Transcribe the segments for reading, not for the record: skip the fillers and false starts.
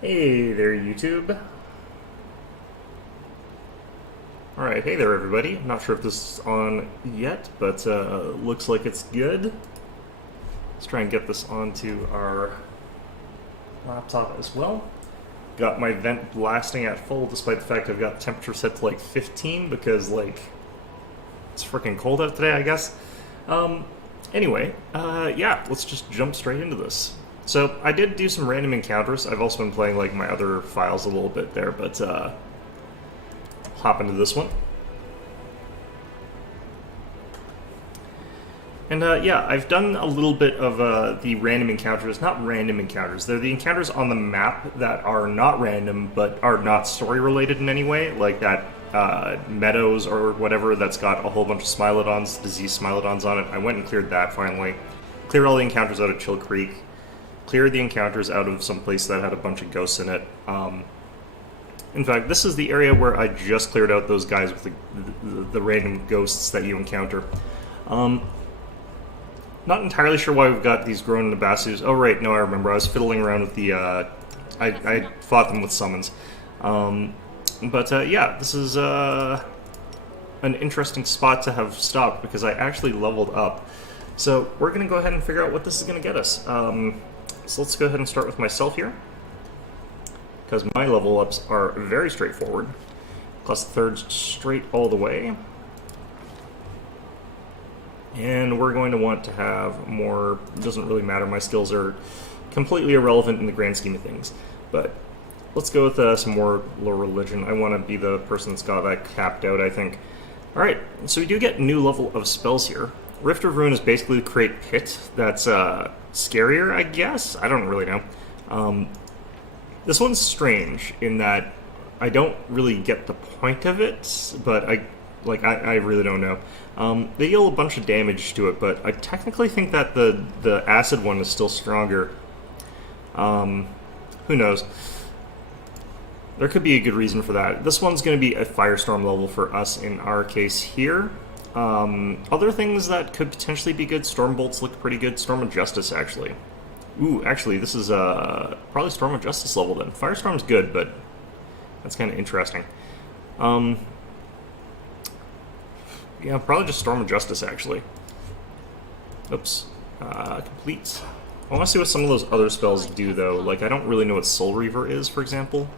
Hey there, YouTube. Alright, hey there, everybody. I'm not sure if this is on yet, but looks like it's good. Let's try and get this onto our laptop as well. Got my vent blasting at full, despite the fact I've got the temperature set to like 15 because, like, it's freaking cold out today, I guess. Anyway, yeah, let's just jump straight into this. So, I did do some random encounters. I've also been playing, like, my other files a little bit there, but, hop into this one. And, yeah, I've done a little bit of the random encounters. Not random encounters. They're the encounters on the map that are not random, but are not story-related in any way, like that meadows or whatever that's got a whole bunch of Smilodons, disease Smilodons on it. I went and cleared that finally. Cleared all the encounters out of Chill Creek. Cleared the encounters out of some place that had a bunch of ghosts in it. In fact, this is the area where I just cleared out those guys with the random ghosts that you encounter. Not entirely sure why we've got these grown Nabasus. Oh, right, no, I remember. I was fiddling around with the, I fought them with summons. Yeah, this is, an interesting spot to have stopped because I actually leveled up. So, we're going to go ahead and figure out what this is going to get us. So let's go ahead and start with myself here, because my level ups are very straightforward. Plus the third straight all the way. And we're going to want to have more, it doesn't really matter, my skills are completely irrelevant in the grand scheme of things. But let's go with some more low religion. I want to be the person that's got that capped out, I think. Alright, so we do get a new level of spells here. Rift of Ruin is basically create pit that's scarier, I guess? I don't really know. This one's strange in that I don't really get the point of it, but I really don't know. They deal a bunch of damage to it, but I technically think that the acid one is still stronger. Who knows? There could be a good reason for that. This one's going to be a Firestorm level for us in our case here. Other things that could potentially be good, Storm Bolts look pretty good. Storm of Justice, actually. Ooh, actually, this is probably Storm of Justice level then. Firestorm's good, but that's kind of interesting. Yeah, probably just Storm of Justice, actually. Oops. Complete. I want to see what some of those other spells do, though. Like, I don't really know what Soul Reaver is, for example.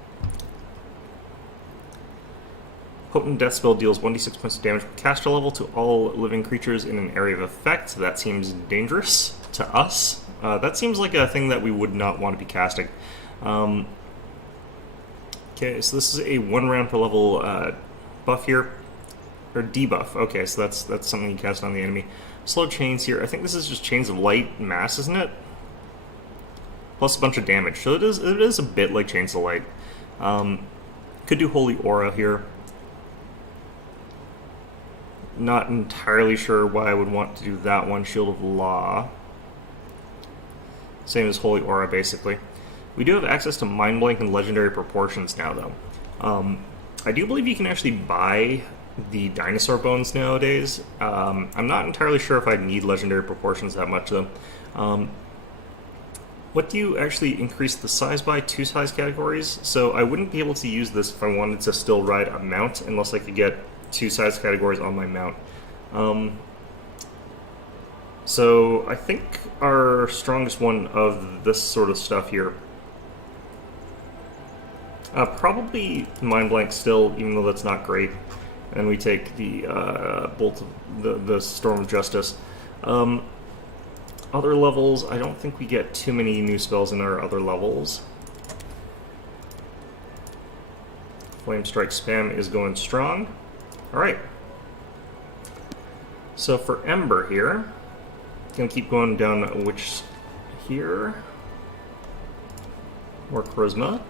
Potent Death Spell deals 1d6 points of damage per caster level to all living creatures in an area of effect. That seems dangerous to us. That seems like a thing that we would not want to be casting. Okay, so this is a 1 round per level buff here. Or debuff. Okay, so that's something you cast on the enemy. Slow Chains here. I think this is just Chains of Light Mass, isn't it? Plus a bunch of damage. So it is a bit like Chains of Light. Could do Holy Aura here. Not entirely sure why I would want to do that one. Shield of Law. Same as Holy Aura, basically. We do have access to Mind Blank and Legendary Proportions now, though. I do believe you can actually buy the dinosaur bones nowadays. I'm not entirely sure if I need Legendary Proportions that much, though. What do you actually increase the size by? 2 size categories? So I wouldn't be able to use this if I wanted to still ride a mount, unless I could get 2 size categories on my mount. So I think our strongest one of this sort of stuff here, probably Mind Blank still, even though that's not great. And we take the bolt of the Storm of Justice. Other levels, I don't think we get too many new spells in our other levels. Flame Strike spam is going strong. Alright. So for Ember here, gonna keep going down which here. More Charisma.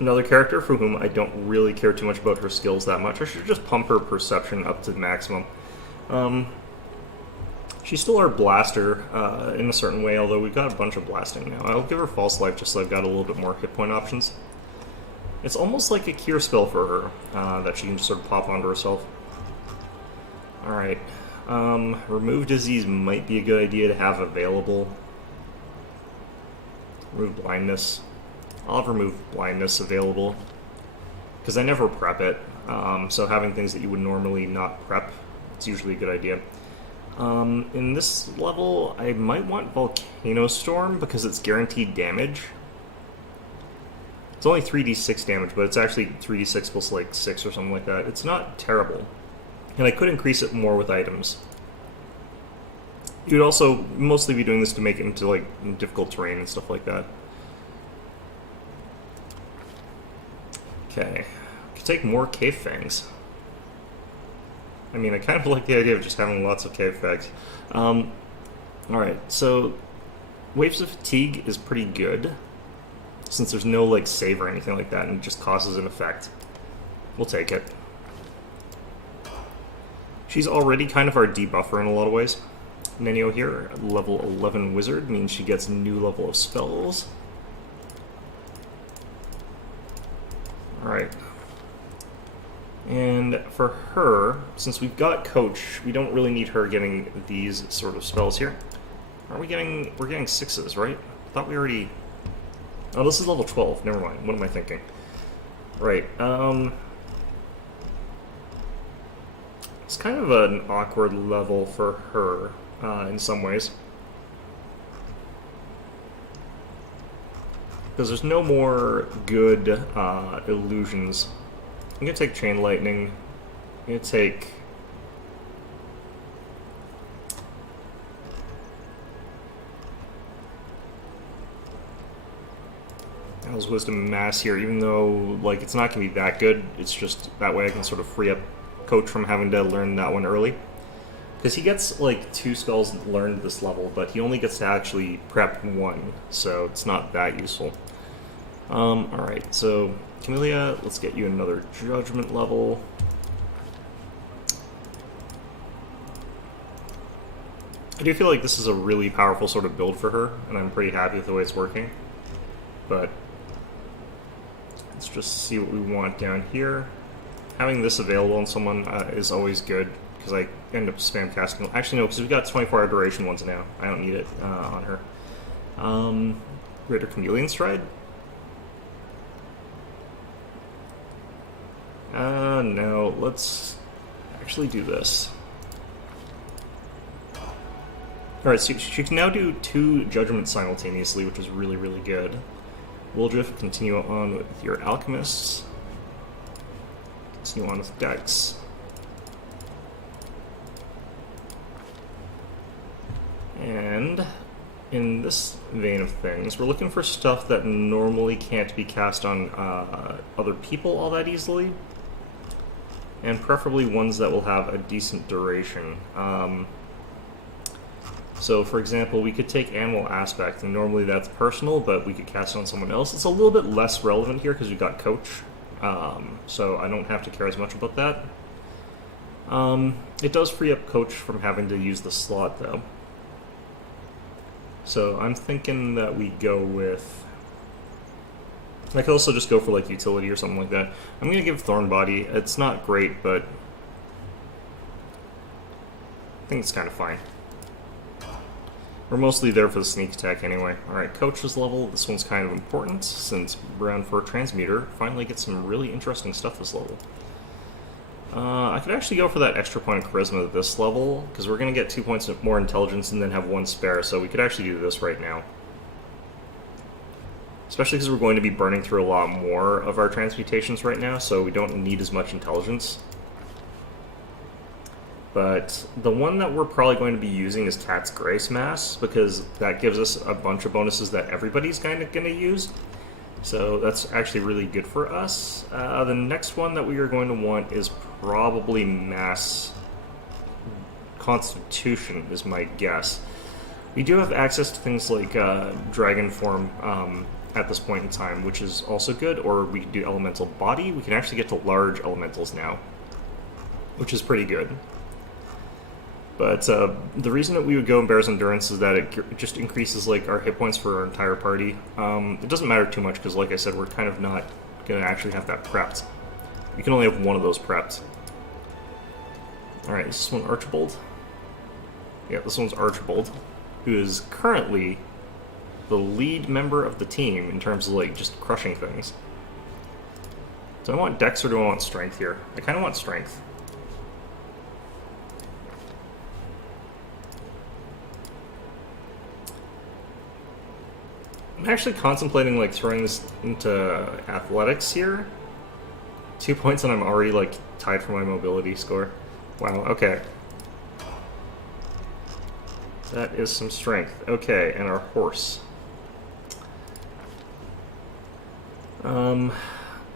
Another character for whom I don't really care too much about her skills that much. I should just pump her Perception up to the maximum. She's still our blaster in a certain way, although we've got a bunch of blasting now. I'll give her False Life just so I've got a little bit more hit point options. It's almost like a cure spell for her that she can just sort of pop onto herself. Alright. Remove Disease might be a good idea to have available. Remove blindness. I'll have remove blindness available, because I never prep it, so having things that you would normally not prep, it's usually a good idea. In this level, I might want Volcano Storm, because it's guaranteed damage. It's only 3d6 damage, but it's actually 3d6 plus like 6 or something like that. It's not terrible. And I could increase it more with items. You would also mostly be doing this to make it into like difficult terrain and stuff like that. Okay. I could take more cave fangs. I mean, I kind of like the idea of just having lots of cave fangs. Alright, so Waves of Fatigue is pretty good, since there's no like save or anything like that, and it just causes an effect. We'll take it. She's already kind of our debuffer in a lot of ways. Nenio here, level 11 wizard, means she gets a new level of spells. Alright. And for her, since we've got Coach, we don't really need her getting these sort of spells here. We're getting 6s, right? I thought we already... Oh, this is level 12. Never mind. What am I thinking? Right. It's kind of an awkward level for her, in some ways. Because there's no more good illusions. I'm going to take Chain Lightning. I'm going to take... Hell's Wisdom Mass here, even though like it's not going to be that good. It's just that way I can sort of free up Coach from having to learn that one early. Because he gets like 2 spells learned this level, but he only gets to actually prep 1, so it's not that useful. Alright, so Camellia, let's get you another Judgment level. I do feel like this is a really powerful sort of build for her, and I'm pretty happy with the way it's working. But let's just see what we want down here. Having this available on someone is always good, because I end up spam casting. Actually, no, because we've got 24-hour duration ones now. I don't need it on her. Greater Chameleon Stride? No, let's actually do this. Alright, so she can now do 2 judgments simultaneously, which is really, really good. Wildriff, continue on with your Alchemists. Continue on with Dex. And in this vein of things, we're looking for stuff that normally can't be cast on other people all that easily. And preferably ones that will have a decent duration. So, for example, we could take Animal Aspect, and normally that's personal, but we could cast it on someone else. It's a little bit less relevant here because we've got Coach, so I don't have to care as much about that. It does free up Coach from having to use the slot, though. So I'm thinking that we go with... I could also just go for like utility or something like that. I'm going to give Thornbody. It's not great, but I think it's kind of fine. We're mostly there for the sneak attack anyway. Alright, Coach's level. This one's kind of important, since Brown for Transmuter finally gets some really interesting stuff this level. I could actually go for that extra point of Charisma at this level, because we're going to get 2 points of more Intelligence and then have 1 spare, so we could actually do this right now. Especially because we're going to be burning through a lot more of our transmutations right now, so we don't need as much Intelligence. But the one that we're probably going to be using is Cat's Grace Mass, because that gives us a bunch of bonuses that everybody's kind of going to use. So that's actually really good for us. The next one that we are going to want is probably Mass Constitution, is my guess. We do have access to things like Dragon Form at this point in time, which is also good, or we can do Elemental Body. We can actually get to large elementals now, which is pretty good. But the reason that we would go in Bear's Endurance is that it just increases like our hit points for our entire party. It doesn't matter too much because, like I said, we're kind of not going to actually have that prepped. We can only have one of those prepped. Alright, is this one Archibald? Yeah, this one's Archibald, who is currently the lead member of the team in terms of like just crushing things. Do I want Dex or do I want Strength here? I kind of want Strength. I'm actually contemplating like throwing this into Athletics here. 2 points and I'm already like tied for my mobility score. Wow, okay. That is some strength. Okay, and our horse.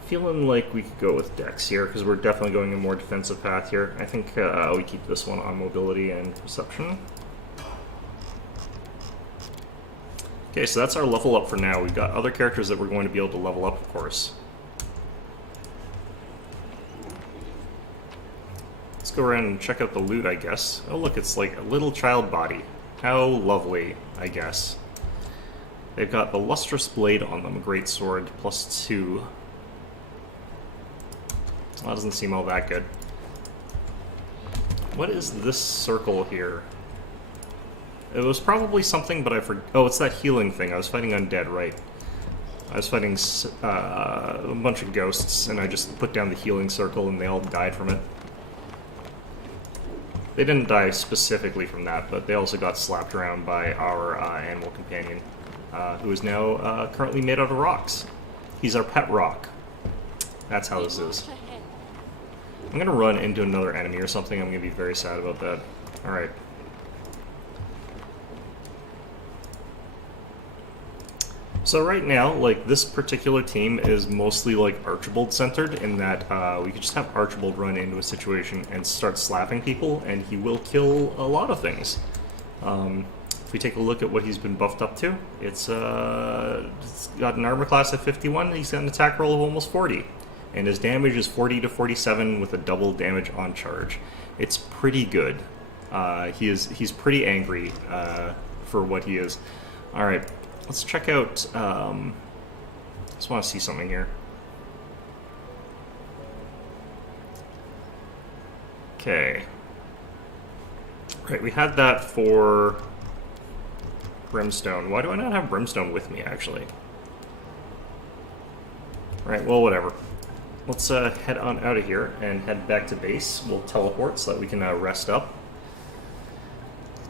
Feeling like we could go with Dex here, because we're definitely going a more defensive path here. I think we keep this one on mobility and perception. Okay, so that's our level up for now. We've got other characters that we're going to be able to level up, of course. Let's go around and check out the loot, I guess. Oh look, it's like a little child body. How lovely, I guess. They've got the lustrous blade on them, a great sword, +2. That doesn't seem all that good. What is this circle here? It was probably something, but I forgot. Oh, it's that healing thing. I was fighting undead, right? I was fighting a bunch of ghosts, and I just put down the healing circle, and they all died from it. They didn't die specifically from that, but they also got slapped around by our animal companion, who is now currently made out of rocks. He's our pet rock. That's how this is. I'm gonna run into another enemy or something. I'm gonna be very sad about that. Alright. So right now, like, this particular team is mostly, like, Archibald centered in that we could just have Archibald run into a situation and start slapping people, and he will kill a lot of things. If we take a look at what he's been buffed up to, it's got an armor class of 51, and he's got an attack roll of almost 40. And his damage is 40 to 47 with a double damage on charge. It's pretty good. He's pretty angry for what he is. Alright. Let's check out, just want to see something here. Okay. Right, we had that for Brimstone. Why do I not have Brimstone with me, actually? Right, well, whatever. Let's head on out of here and head back to base. We'll teleport so that we can rest up.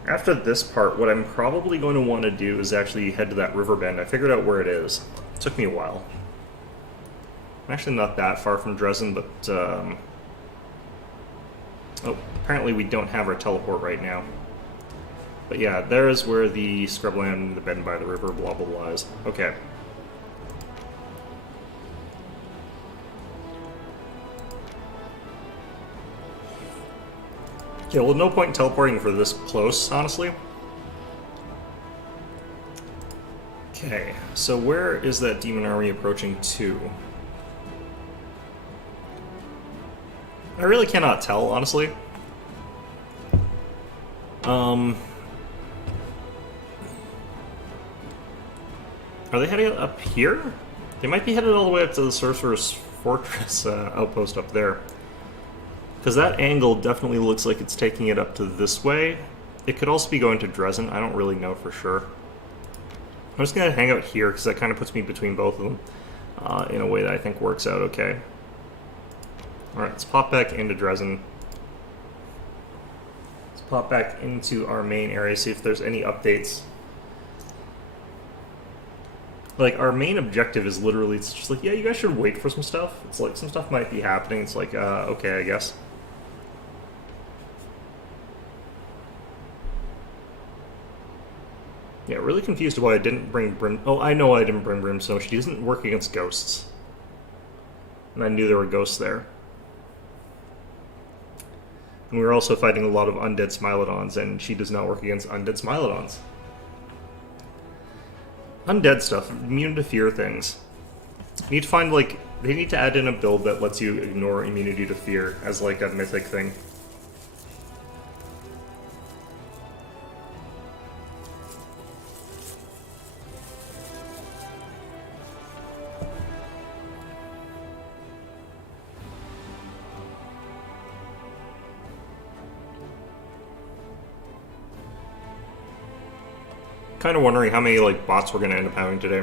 After this part, what I'm probably going to want to do is actually head to that river bend. I figured out where it is. It took me a while. I'm actually not that far from Dresden, but... Oh, apparently we don't have our teleport right now. But yeah, there is where the scrubland, the bend by the river, blah blah blah is. Okay. Okay, well, no point in teleporting for this close, honestly. Okay, so where is that demon army approaching to? I really cannot tell, honestly. Are they heading up here? They might be headed all the way up to the Sorcerer's Fortress outpost up there. Because that angle definitely looks like it's taking it up to this way. It could also be going to Dresden. I don't really know for sure. I'm just going to hang out here because that kind of puts me between both of them in a way that I think works out okay. Alright, let's pop back into Dresden. Let's pop back into our main area, see if there's any updates. Like, our main objective is literally, it's just like, yeah, you guys should wait for some stuff. It's like, some stuff might be happening. It's like, okay, I guess. Yeah, really confused why I didn't bring Oh, I know I didn't bring Brimstone. She doesn't work against ghosts. And I knew there were ghosts there. And we were also fighting a lot of undead Smilodons, and she does not work against undead Smilodons. Undead stuff, immune to fear things. You need to find, like, they need to add in a build that lets you ignore immunity to fear as, like, a mythic thing. kind of wondering how many like bots we're going to end up having today.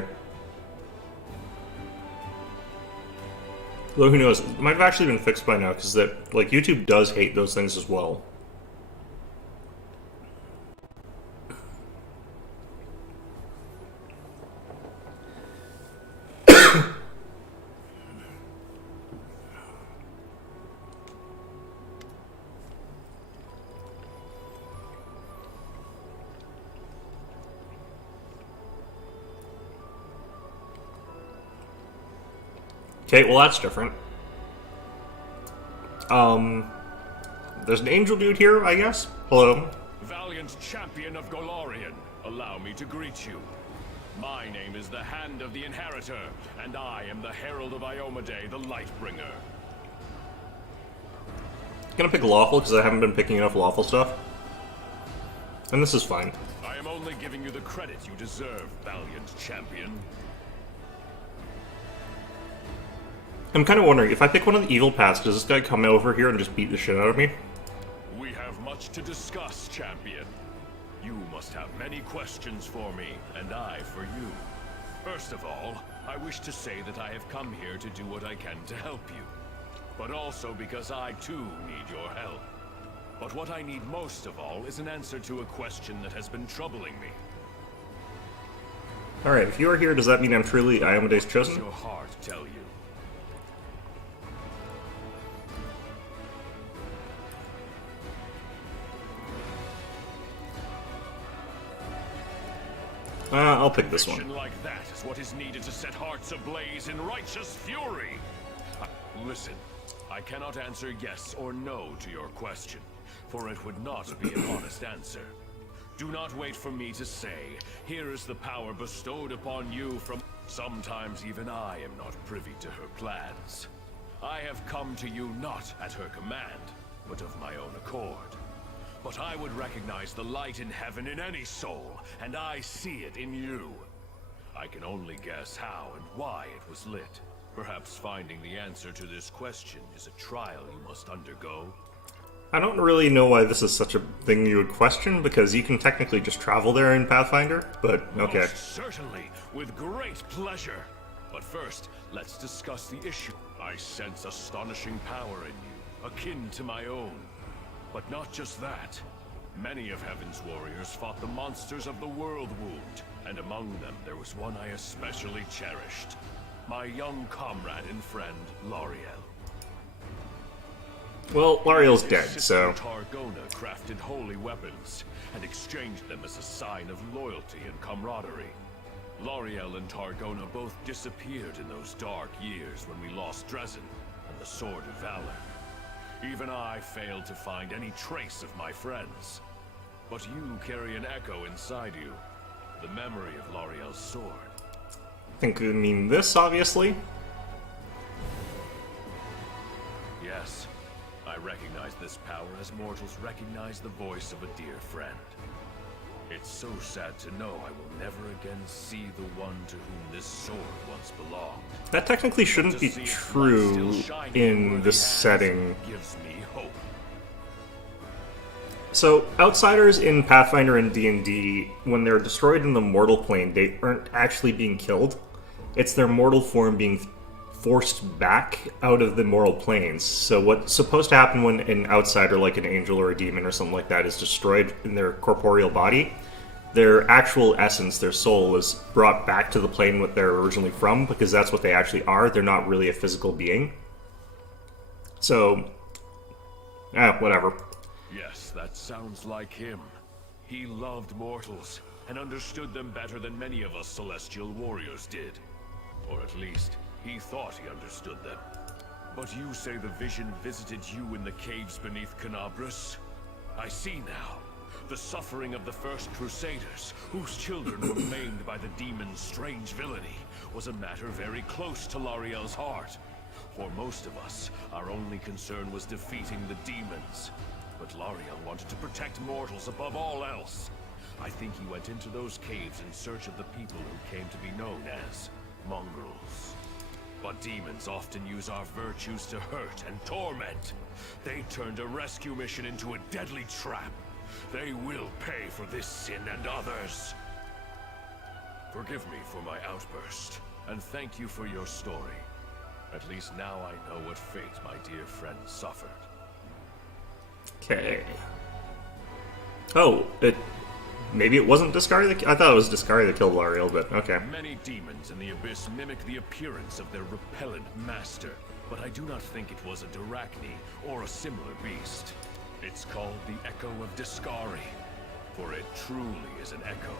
Though who knows? It might have actually been fixed by now, because that like YouTube does hate those things as well. Okay, well that's different. There's an angel dude here, I guess. Hello. Valiant champion of Golarion, allow me to greet you. My name is the Hand of the Inheritor, and I am the Herald of Iomedae, the Lightbringer. Gonna pick lawful because I haven't been picking enough lawful stuff. And this is fine. I am only giving you the credit you deserve, valiant champion. I'm kind of wondering, if I pick one of the evil paths, does this guy come over here and just beat the shit out of me? We have much to discuss, champion. You must have many questions for me, and I for you. First of all, I wish to say that I have come here to do what I can to help you. But also because I too need your help. But what I need most of all is an answer to a question that has been troubling me. Alright, if you are here, does that mean I'm truly Iomedae's chosen? What does your heart tell you? I'll pick this one. Like that is what is needed to set hearts ablaze in righteous fury. Listen, I cannot answer yes or no to your question, for it would not be an honest answer. Do not wait for me to say, here is the power bestowed upon you from... Sometimes even I am not privy to her plans. I have come to you not at her command, but of my own accord. But I would recognize the light in heaven in any soul, and I see it in you. I can only guess how and why it was lit. Perhaps finding the answer to this question is a trial you must undergo. I don't really know why this is such a thing you would question, because you can technically just travel there in Pathfinder, but okay. Most certainly, with great pleasure. But first, let's discuss the issue. I sense astonishing power in you, akin to my own. But not just that. Many of Heaven's warriors fought the monsters of the World Wound, and among them there was one I especially cherished. My young comrade and friend, Lariel. Well, Lariel's dead, so... Targona crafted holy weapons, and exchanged them as a sign of loyalty and camaraderie. Lariel and Targona both disappeared in those dark years when we lost Dresden and the Sword of Valor. Even I failed to find any trace of my friends. But you carry an echo inside you, the memory of Lariel's sword. I think you mean this, obviously. Yes, I recognize this power as mortals recognize the voice of a dear friend. It's so sad to know I will never again see the one to whom this sword once belonged. That technically shouldn't be true in this setting. Gives me hope. So, outsiders in Pathfinder and D&D, when they're destroyed in the mortal plane, they aren't actually being killed. It's their mortal form being forced back out of the mortal planes. So what's supposed to happen when an outsider, like an angel or a demon or something like that, is destroyed in their corporeal body, their actual essence, their soul, is brought back to the plane that they're originally from, because that's what they actually are. They're not really a physical being. So, whatever. Yes, that sounds like him. He loved mortals, and understood them better than many of us celestial warriors did. Or at least, he thought he understood them. But you say the vision visited you in the caves beneath Canabras? I see now. The suffering of the first Crusaders, whose children were maimed by the demon's strange villainy, was a matter very close to Lariel's heart. For most of us, our only concern was defeating the demons. But Lariel wanted to protect mortals above all else. I think he went into those caves in search of the people who came to be known as mongrels. But demons often use our virtues to hurt and torment. They turned a rescue mission into a deadly trap. They will pay for this sin and others. Forgive me for my outburst, and thank you for your story. At least now I know what fate my dear friend suffered. Okay. Oh, maybe it wasn't Discari I thought it was Discari that killed Lariel, but okay. Many demons in the Abyss mimic the appearance of their repellent master, but I do not think it was a Dyrachni or a similar beast. It's called the Echo of Discari, for it truly is an echo.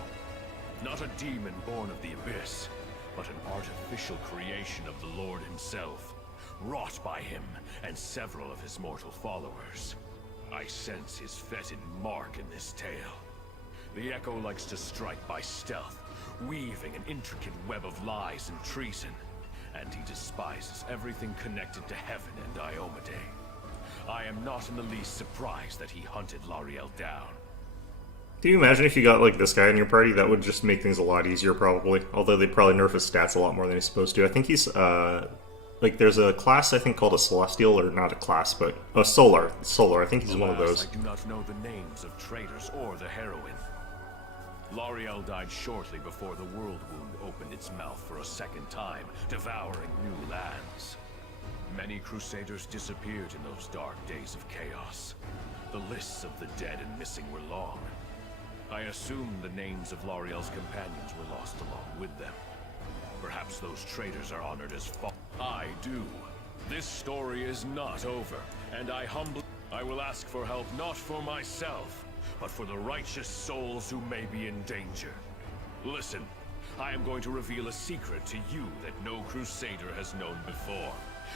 Not a demon born of the Abyss, but an artificial creation of the Lord himself, wrought by him and several of his mortal followers. I sense his fetid mark in this tale. The Echo likes to strike by stealth, weaving an intricate web of lies and treason, and he despises everything connected to heaven and Iomedae. I am not in the least surprised that he hunted Lariel down. Do you imagine if you got, like, this guy in your party? That would just make things a lot easier, probably. Although they'd probably nerf his stats a lot more than he's supposed to. I think he's, like, there's a class, I think, called a Celestial, or not a class, but a Solar. Solar, I think he's one of those. I do not know the names of traitors or the heroine. Lariel died shortly before the World Wound opened its mouth for a second time, devouring new lands. Many Crusaders disappeared in those dark days of chaos. The lists of the dead and missing were long. I assume the names of Lariel's companions were lost along with them. Perhaps those traitors are honored as I do. This story is not over, and I will ask for help not for myself, but for the righteous souls who may be in danger. Listen, I am going to reveal a secret to you that no Crusader has known before,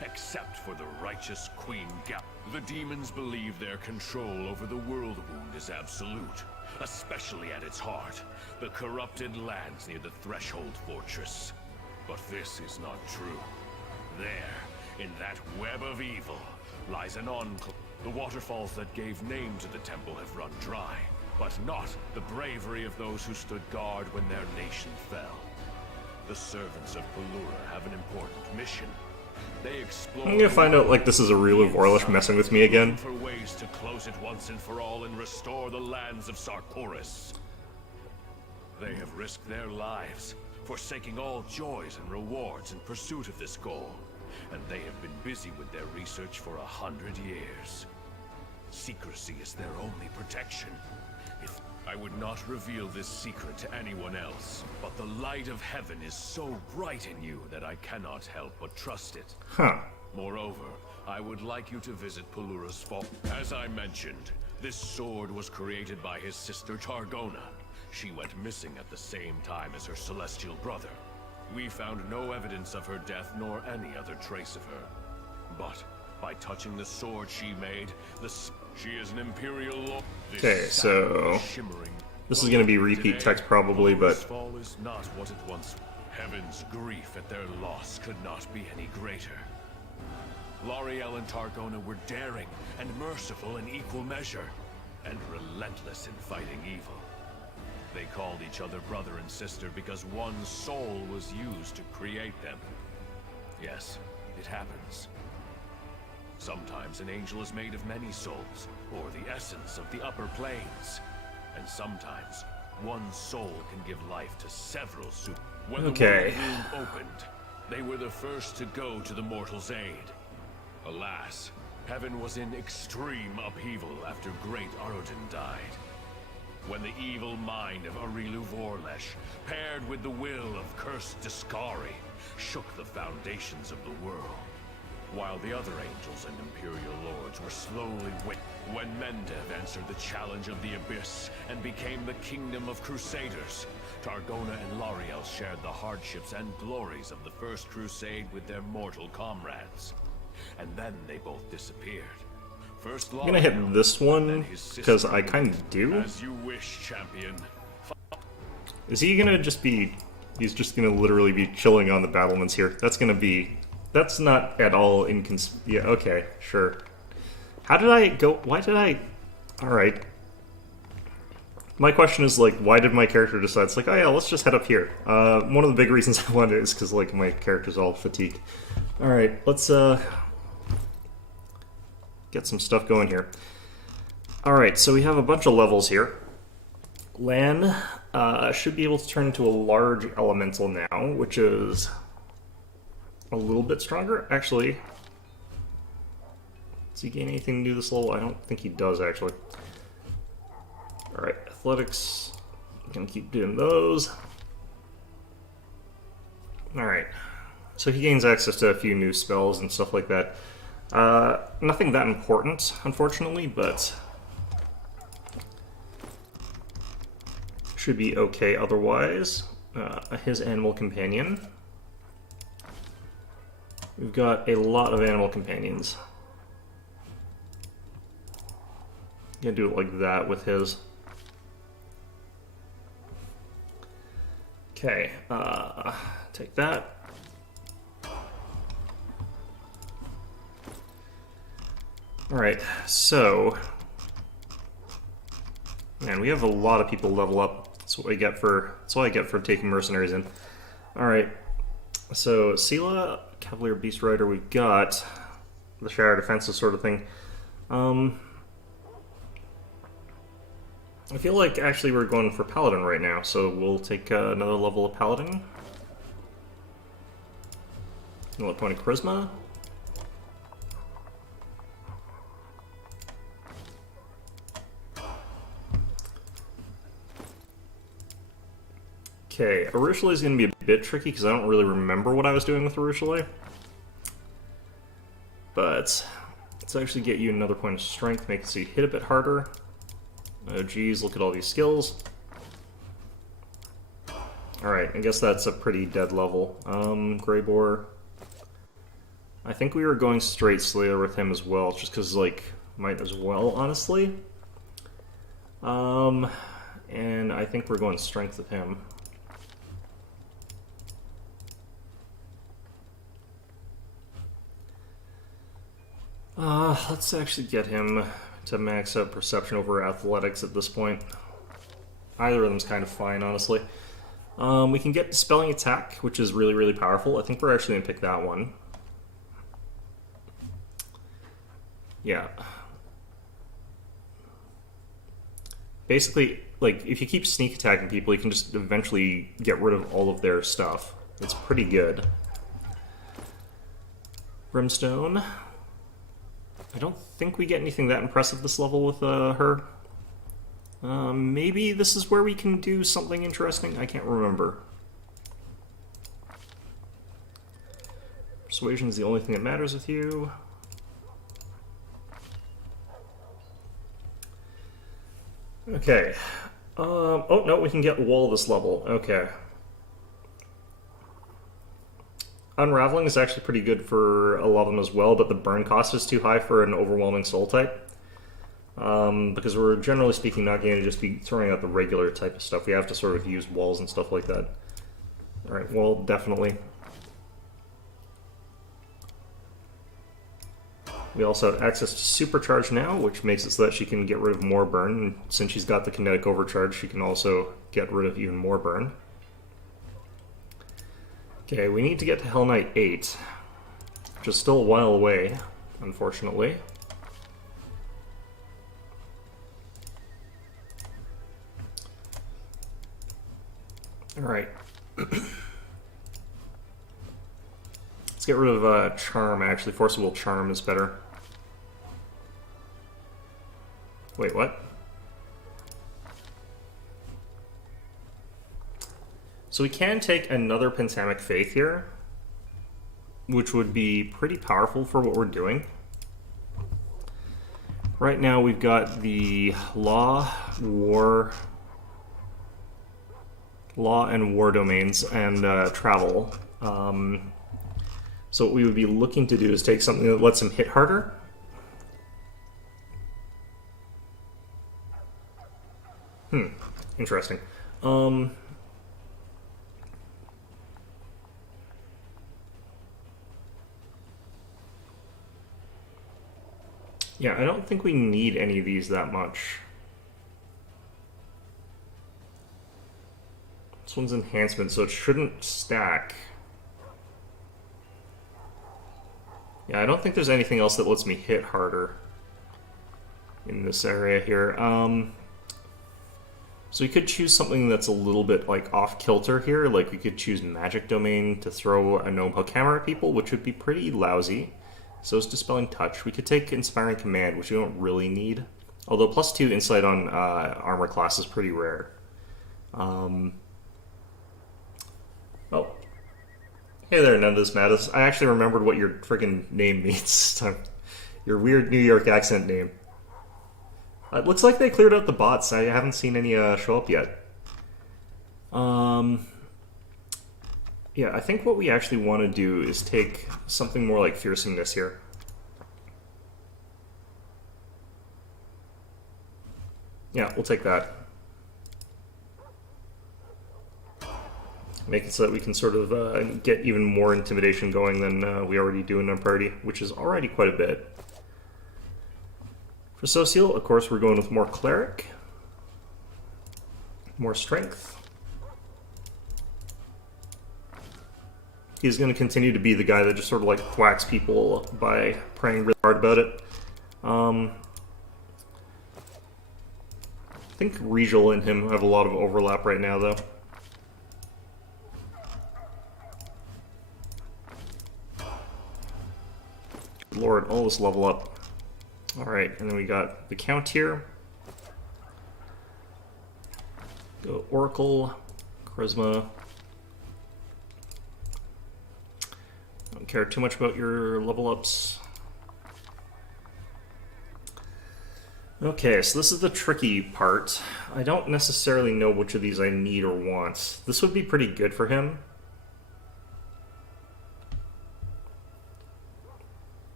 except for the righteous Queen Gal. The demons believe their control over the World Wound is absolute, especially at its heart, the corrupted lands near the Threshold Fortress. But this is not true. There, in that web of evil, lies an enclave. The waterfalls that gave name to the temple have run dry, but not the bravery of those who stood guard when their nation fell. The servants of Pelura have an important mission. They explore. I'm gonna find out, like, this is a real of Orlish messing with me again. For ways to close it once and for all and restore the lands of Sarkoris. They have risked their lives, forsaking all joys and rewards in pursuit of this goal, and they have been busy with their research for 100 years. Secrecy is their only protection. If I would not reveal this secret to anyone else, but the light of heaven is so bright in you that I cannot help but trust it. Huh. Moreover, I would like you to visit Pelura's fall. As I mentioned, this sword was created by his sister Targona. She went missing at the same time as her celestial brother. We found no evidence of her death nor any other trace of her. But by touching the sword she made, she is an imperial lord. Okay, so this is going to be repeat text probably, but fall is not what it once. Heaven's grief at their loss could not be any greater. Lariel and Targona were daring and merciful in equal measure, and relentless in fighting evil. They called each other brother and sister because one soul was used to create them. Yes, it happens. Sometimes an angel is made of many souls, or the essence of the upper planes. And sometimes one soul can give life to several souls. When the World Wound opened, they were the first to go to the mortal's aid. Alas, heaven was in extreme upheaval after great Arodin died. When the evil mind of Arilu Vorlesh, paired with the will of cursed Discari, shook the foundations of the world, while the other angels and Imperial Lords were slowly when Mendev answered the challenge of the Abyss and became the Kingdom of Crusaders, Targona and Lariel shared the hardships and glories of the First Crusade with their mortal comrades. And then they both disappeared. First I'm gonna hit this one, because I kind of do. As you wish, champion. Is he gonna just be... He's just gonna literally be chilling on the battlements here. That's gonna be... That's not at all Yeah, okay, sure. How did I go... Why did I... Alright. My question is, like, why did my character decide, it's like, oh yeah, let's just head up here. One of the big reasons I wanted it is because, like, my character's all fatigued. Alright, let's, get some stuff going here. Alright, so we have a bunch of levels here. Lan, should be able to turn into a large elemental now, which is a little bit stronger. Actually, does he gain anything new this level? I don't think he does, actually. Alright, athletics. Gonna keep doing those. Alright. So he gains access to a few new spells and stuff like that. Nothing that important, unfortunately, but should be okay otherwise. His animal companion. We've got a lot of animal companions. Gonna do it like that with his. Okay, take that. Alright, so man, we have a lot of people level up. That's what I get for taking mercenaries in. Alright. So Sela, Cavalier Beast Rider, we've got the Shire Defensive sort of thing. I feel like actually we're going for Paladin right now, so we'll take another level of Paladin. Another point of Charisma. Okay, Arushale is going to be a bit tricky because I don't really remember what I was doing with Arushale. But let's actually get you another point of strength, make it so you hit a bit harder. Oh geez, look at all these skills. Alright, I guess that's a pretty dead level. Greybore. I think we were going straight Slayer with him as well, just because, like, might as well, honestly. And I think we're going strength with him. Let's actually get him to max out perception over athletics at this point. Either of them's kind of fine, honestly. We can get Dispelling Attack, which is really, really powerful. I think we're actually going to pick that one. Yeah. Basically, like, if you keep sneak attacking people, you can just eventually get rid of all of their stuff. It's pretty good. Brimstone. I don't think we get anything that impressive this level with her. Maybe this is where we can do something interesting? I can't remember. Persuasion's the only thing that matters with you. Okay. Oh, no, we can get Wall this level. Okay. Unraveling is actually pretty good for a lot of them as well, but the burn cost is too high for an overwhelming soul type. Because we're generally speaking not going to just be throwing out the regular type of stuff. We have to sort of use walls and stuff like that. Alright, well, definitely. We also have access to Supercharge now, which makes it so that she can get rid of more burn. And since she's got the Kinetic Overcharge, she can also get rid of even more burn. Okay, we need to get to Hell Knight 8, which is still a while away, unfortunately. Alright. Let's get rid of Charm, actually. Forcible Charm is better. Wait, what? So we can take another Pentamic Faith here, which would be pretty powerful for what we're doing. Right now we've got the Law and War domains and travel. So what we would be looking to do is take something that lets him hit harder. Interesting. Yeah, I don't think we need any of these that much. This one's enhancement, so it shouldn't stack. Yeah, I don't think there's anything else that lets me hit harder in this area here. So we could choose something that's a little bit like off kilter here. Like we could choose Magic Domain to throw a gnome hook hammer at people, which would be pretty lousy. So is Dispelling Touch. We could take Inspiring Command, which we don't really need. Although +2 insight on armor class is pretty rare. Oh. Hey there, none of this matters. I actually remembered what your friggin' name means. Your weird New York accent name. It looks like they cleared out the bots. I haven't seen any show up yet. Yeah, I think what we actually want to do is take something more like Fearsomeness here. Yeah, we'll take that. Make it so that we can sort of get even more intimidation going than we already do in our party, which is already quite a bit. For Social, of course, we're going with more Cleric, more Strength. He's going to continue to be the guy that just sort of like whacks people by praying really hard about it. I think Regal and him have a lot of overlap right now, though. Lord, all this level up. Alright, and then we got the Count here. Go Oracle, Charisma. Don't care too much about your level ups. Okay, so this is the tricky part. I don't necessarily know which of these I need or want. This would be pretty good for him.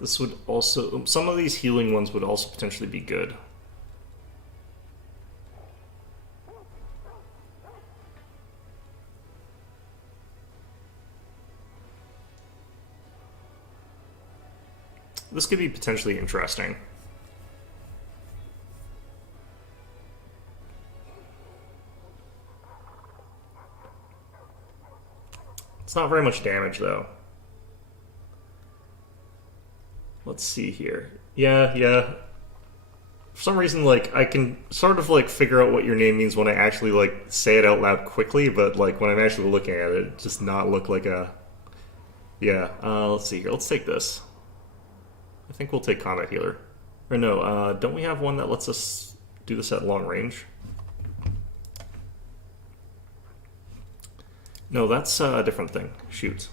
This would also... Some of these healing ones would also potentially be good. This could be potentially interesting. It's not very much damage, though. Let's see here. Yeah. For some reason, like, I can sort of, like, figure out what your name means when I actually, like, say it out loud quickly, but, like, when I'm actually looking at it, it does not look like a... Yeah, let's see here. Let's take this. I think we'll take Combat Healer. Or no, don't we have one that lets us do this at long range? No, that's a different thing. Shoot.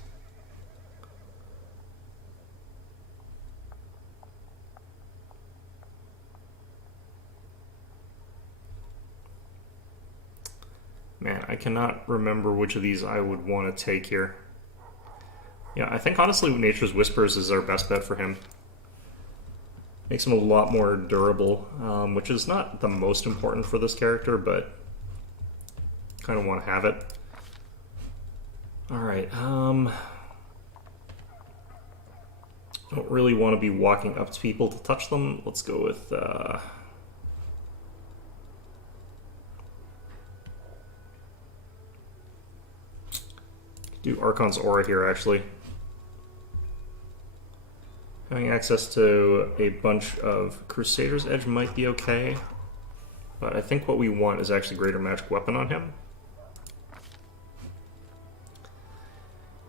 Man, I cannot remember which of these I would want to take here. Yeah, I think honestly Nature's Whispers is our best bet for him. Makes him a lot more durable, which is not the most important for this character, but kind of want to have it. Alright, don't really want to be walking up to people to touch them. Let's go with... do Archon's Aura here, actually. Having access to a bunch of Crusader's Edge might be okay, but I think what we want is actually Greater Magic Weapon on him.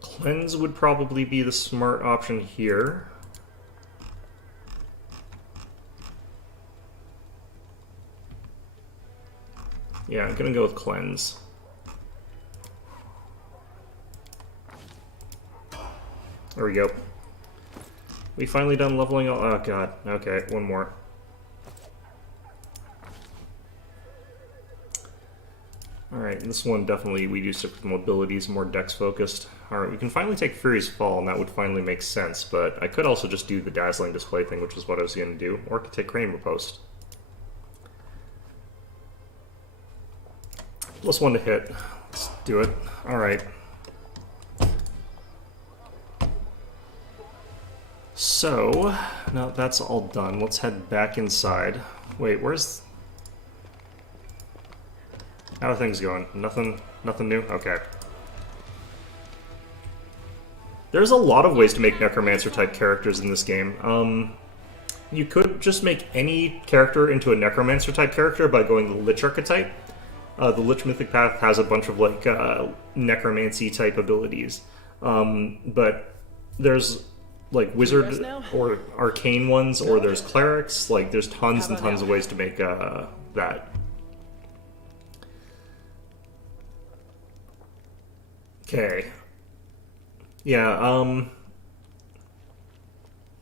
Cleanse would probably be the smart option here. Yeah, I'm gonna go with Cleanse. There we go. We finally done leveling up. Oh god. Okay, one more. Alright, this one definitely we do stick with mobility, is more dex focused. Alright, we can finally take Fury's Fall, and that would finally make sense, but I could also just do the Dazzling Display thing, which is what I was going to do, or I could take Crane Riposte. Plus one to hit. Let's do it. Alright. So, now that's all done, let's head back inside. Wait, where's... How are things going? Nothing new? Okay. There's a lot of ways to make Necromancer-type characters in this game. you could just make any character into a necromancer type character by going the Lich archetype. The Lich Mythic Path has a bunch of like necromancy type abilities, but there's like wizard or arcane ones, or there's clerics. Like there's tons and tons of ways to make that. Okay. Yeah.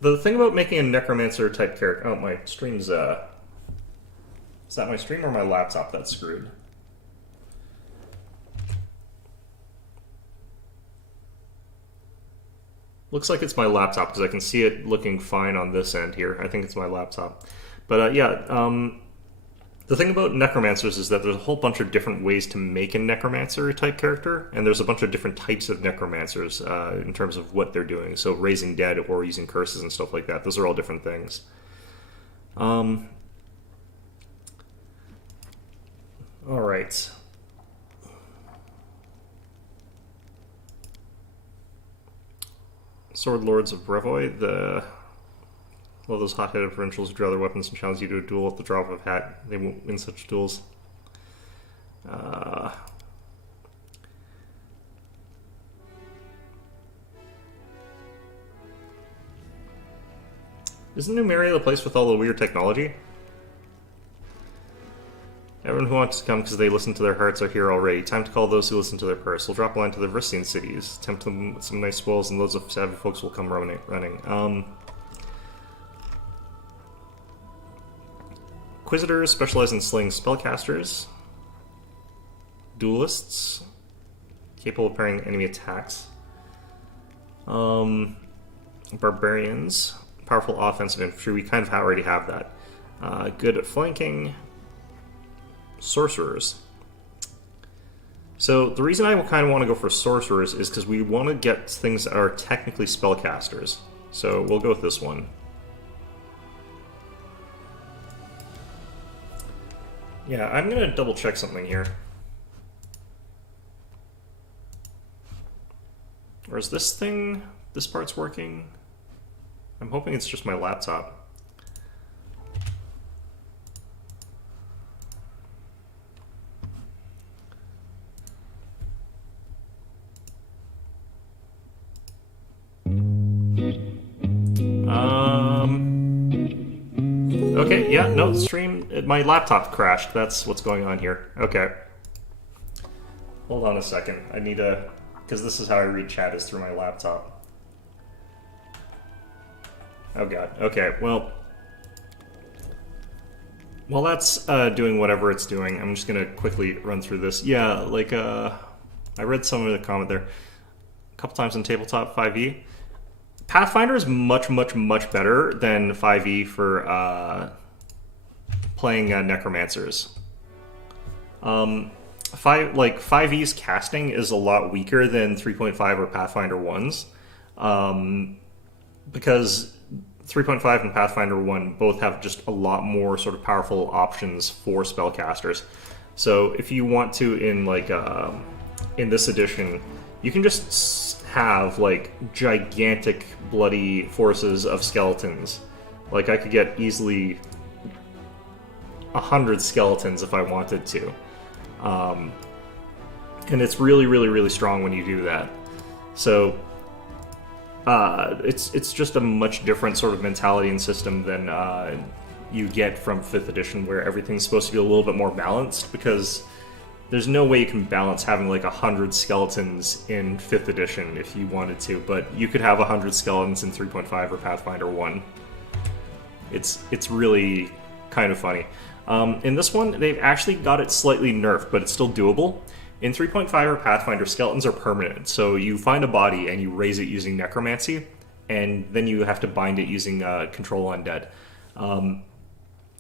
The thing about making a necromancer type character. Oh, my stream's. Is that my stream or my laptop that's screwed? Looks like it's my laptop because I can see it looking fine on this end here. I think it's my laptop. But the thing about necromancers is that there's a whole bunch of different ways to make a necromancer type character, and there's a bunch of different types of necromancers in terms of what they're doing. So raising dead or using curses and stuff like that. Those are all different things. All right. Sword Lords of Brevo, all those hot-headed provincials who draw their weapons and challenge you to a duel at the drop of a hat. They won't win such duels. Isn't Numeria the place with all the weird technology? Everyone who wants to come because they listen to their hearts are here already. Time to call those who listen to their purse. We'll drop a line to the Vristian cities. Tempt them with some nice spoils, and loads of savvy folks will come running. Inquisitors specialize in slaying spellcasters. Duelists, capable of parrying enemy attacks. Barbarians, powerful offensive infantry. We kind of already have that. Good at flanking. Sorcerers. So the reason I kind of want to go for sorcerers is because we want to get things that are technically spellcasters. So we'll go with this one. Yeah, I'm going to double check something here. Or is this part's working? I'm hoping it's just my laptop. Okay, yeah, no, stream, my laptop crashed. That's what's going on here. Okay. Hold on a second. I need to, because this is how I read chat, is through my laptop. Oh god. Okay, well. While that's doing whatever it's doing, I'm just gonna quickly run through this. Yeah, like, I read some of the comment there a couple times on Tabletop 5e. Pathfinder is much, much, much better than 5e for playing necromancers. 5e's casting is a lot weaker than 3.5 or Pathfinder 1's, because 3.5 and Pathfinder 1 both have just a lot more sort of powerful options for spellcasters. So if you want to, in this edition, you can just have like gigantic bloody forces of skeletons. Like I could get easily 100 skeletons if I wanted to. And it's really, really, really strong when you do that. So it's just a much different sort of mentality and system than you get from 5th edition, where everything's supposed to be a little bit more balanced, because there's no way you can balance having like 100 skeletons in 5th edition if you wanted to, but you could have 100 skeletons in 3.5 or Pathfinder 1. It's really kind of funny. In this one, they've actually got it slightly nerfed, but it's still doable. In 3.5 or Pathfinder, skeletons are permanent, so you find a body and you raise it using necromancy, and then you have to bind it using control undead.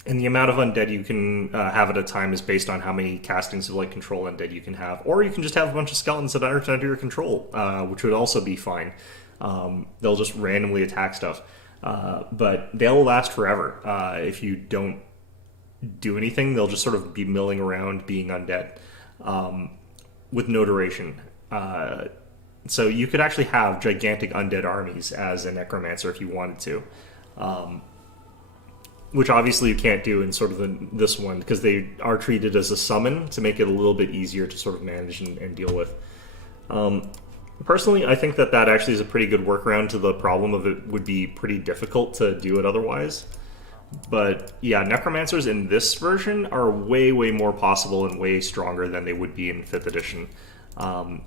And the amount of undead you can have at a time is based on how many castings of like control undead you can have. Or you can just have a bunch of skeletons that aren't under your control, which would also be fine. They'll just randomly attack stuff. But they'll last forever. If you don't do anything, they'll just sort of be milling around being undead with no duration. So you could actually have gigantic undead armies as a necromancer if you wanted to. which obviously you can't do in sort of this one, because they are treated as a summon to make it a little bit easier to sort of manage and deal with. Personally, I think that actually is a pretty good workaround to the problem of it would be pretty difficult to do it otherwise. But yeah, Necromancers in this version are way, way more possible and way stronger than they would be in 5th edition.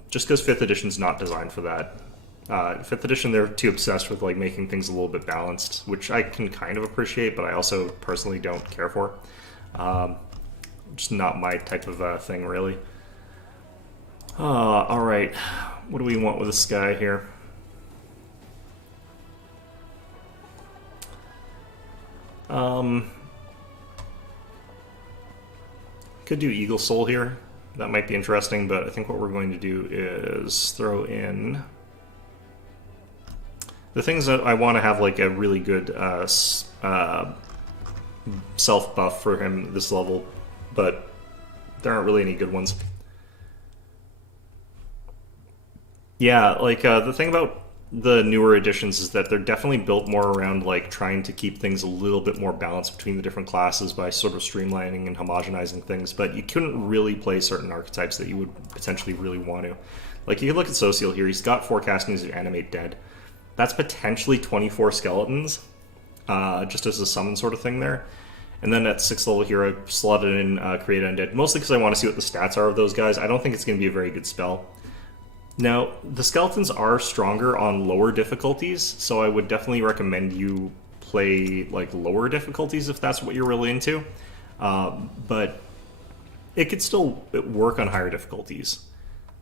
Just because 5th edition's not designed for that. 5th edition, they're too obsessed with like making things a little bit balanced, which I can kind of appreciate, but I also personally don't care for. Just not my type of thing, really. Alright, what do we want with this guy here? Could do Eagle Soul here. That might be interesting, but I think what we're going to do is throw in the things that I want to have like a really good self buff for him this level, but there aren't really any good ones. Yeah, like the thing about the newer editions is that they're definitely built more around like trying to keep things a little bit more balanced between the different classes by sort of streamlining and homogenizing things, but you couldn't really play certain archetypes that you would potentially really want to. Like you could look at Social here, he's got 4 castings of Animate Dead. That's potentially 24 skeletons, just as a summon sort of thing there. And then at 6th level here, I slotted in Create Undead, mostly because I want to see what the stats are of those guys. I don't think it's going to be a very good spell. Now, the skeletons are stronger on lower difficulties, so I would definitely recommend you play like lower difficulties if that's what you're really into. But it could still work on higher difficulties.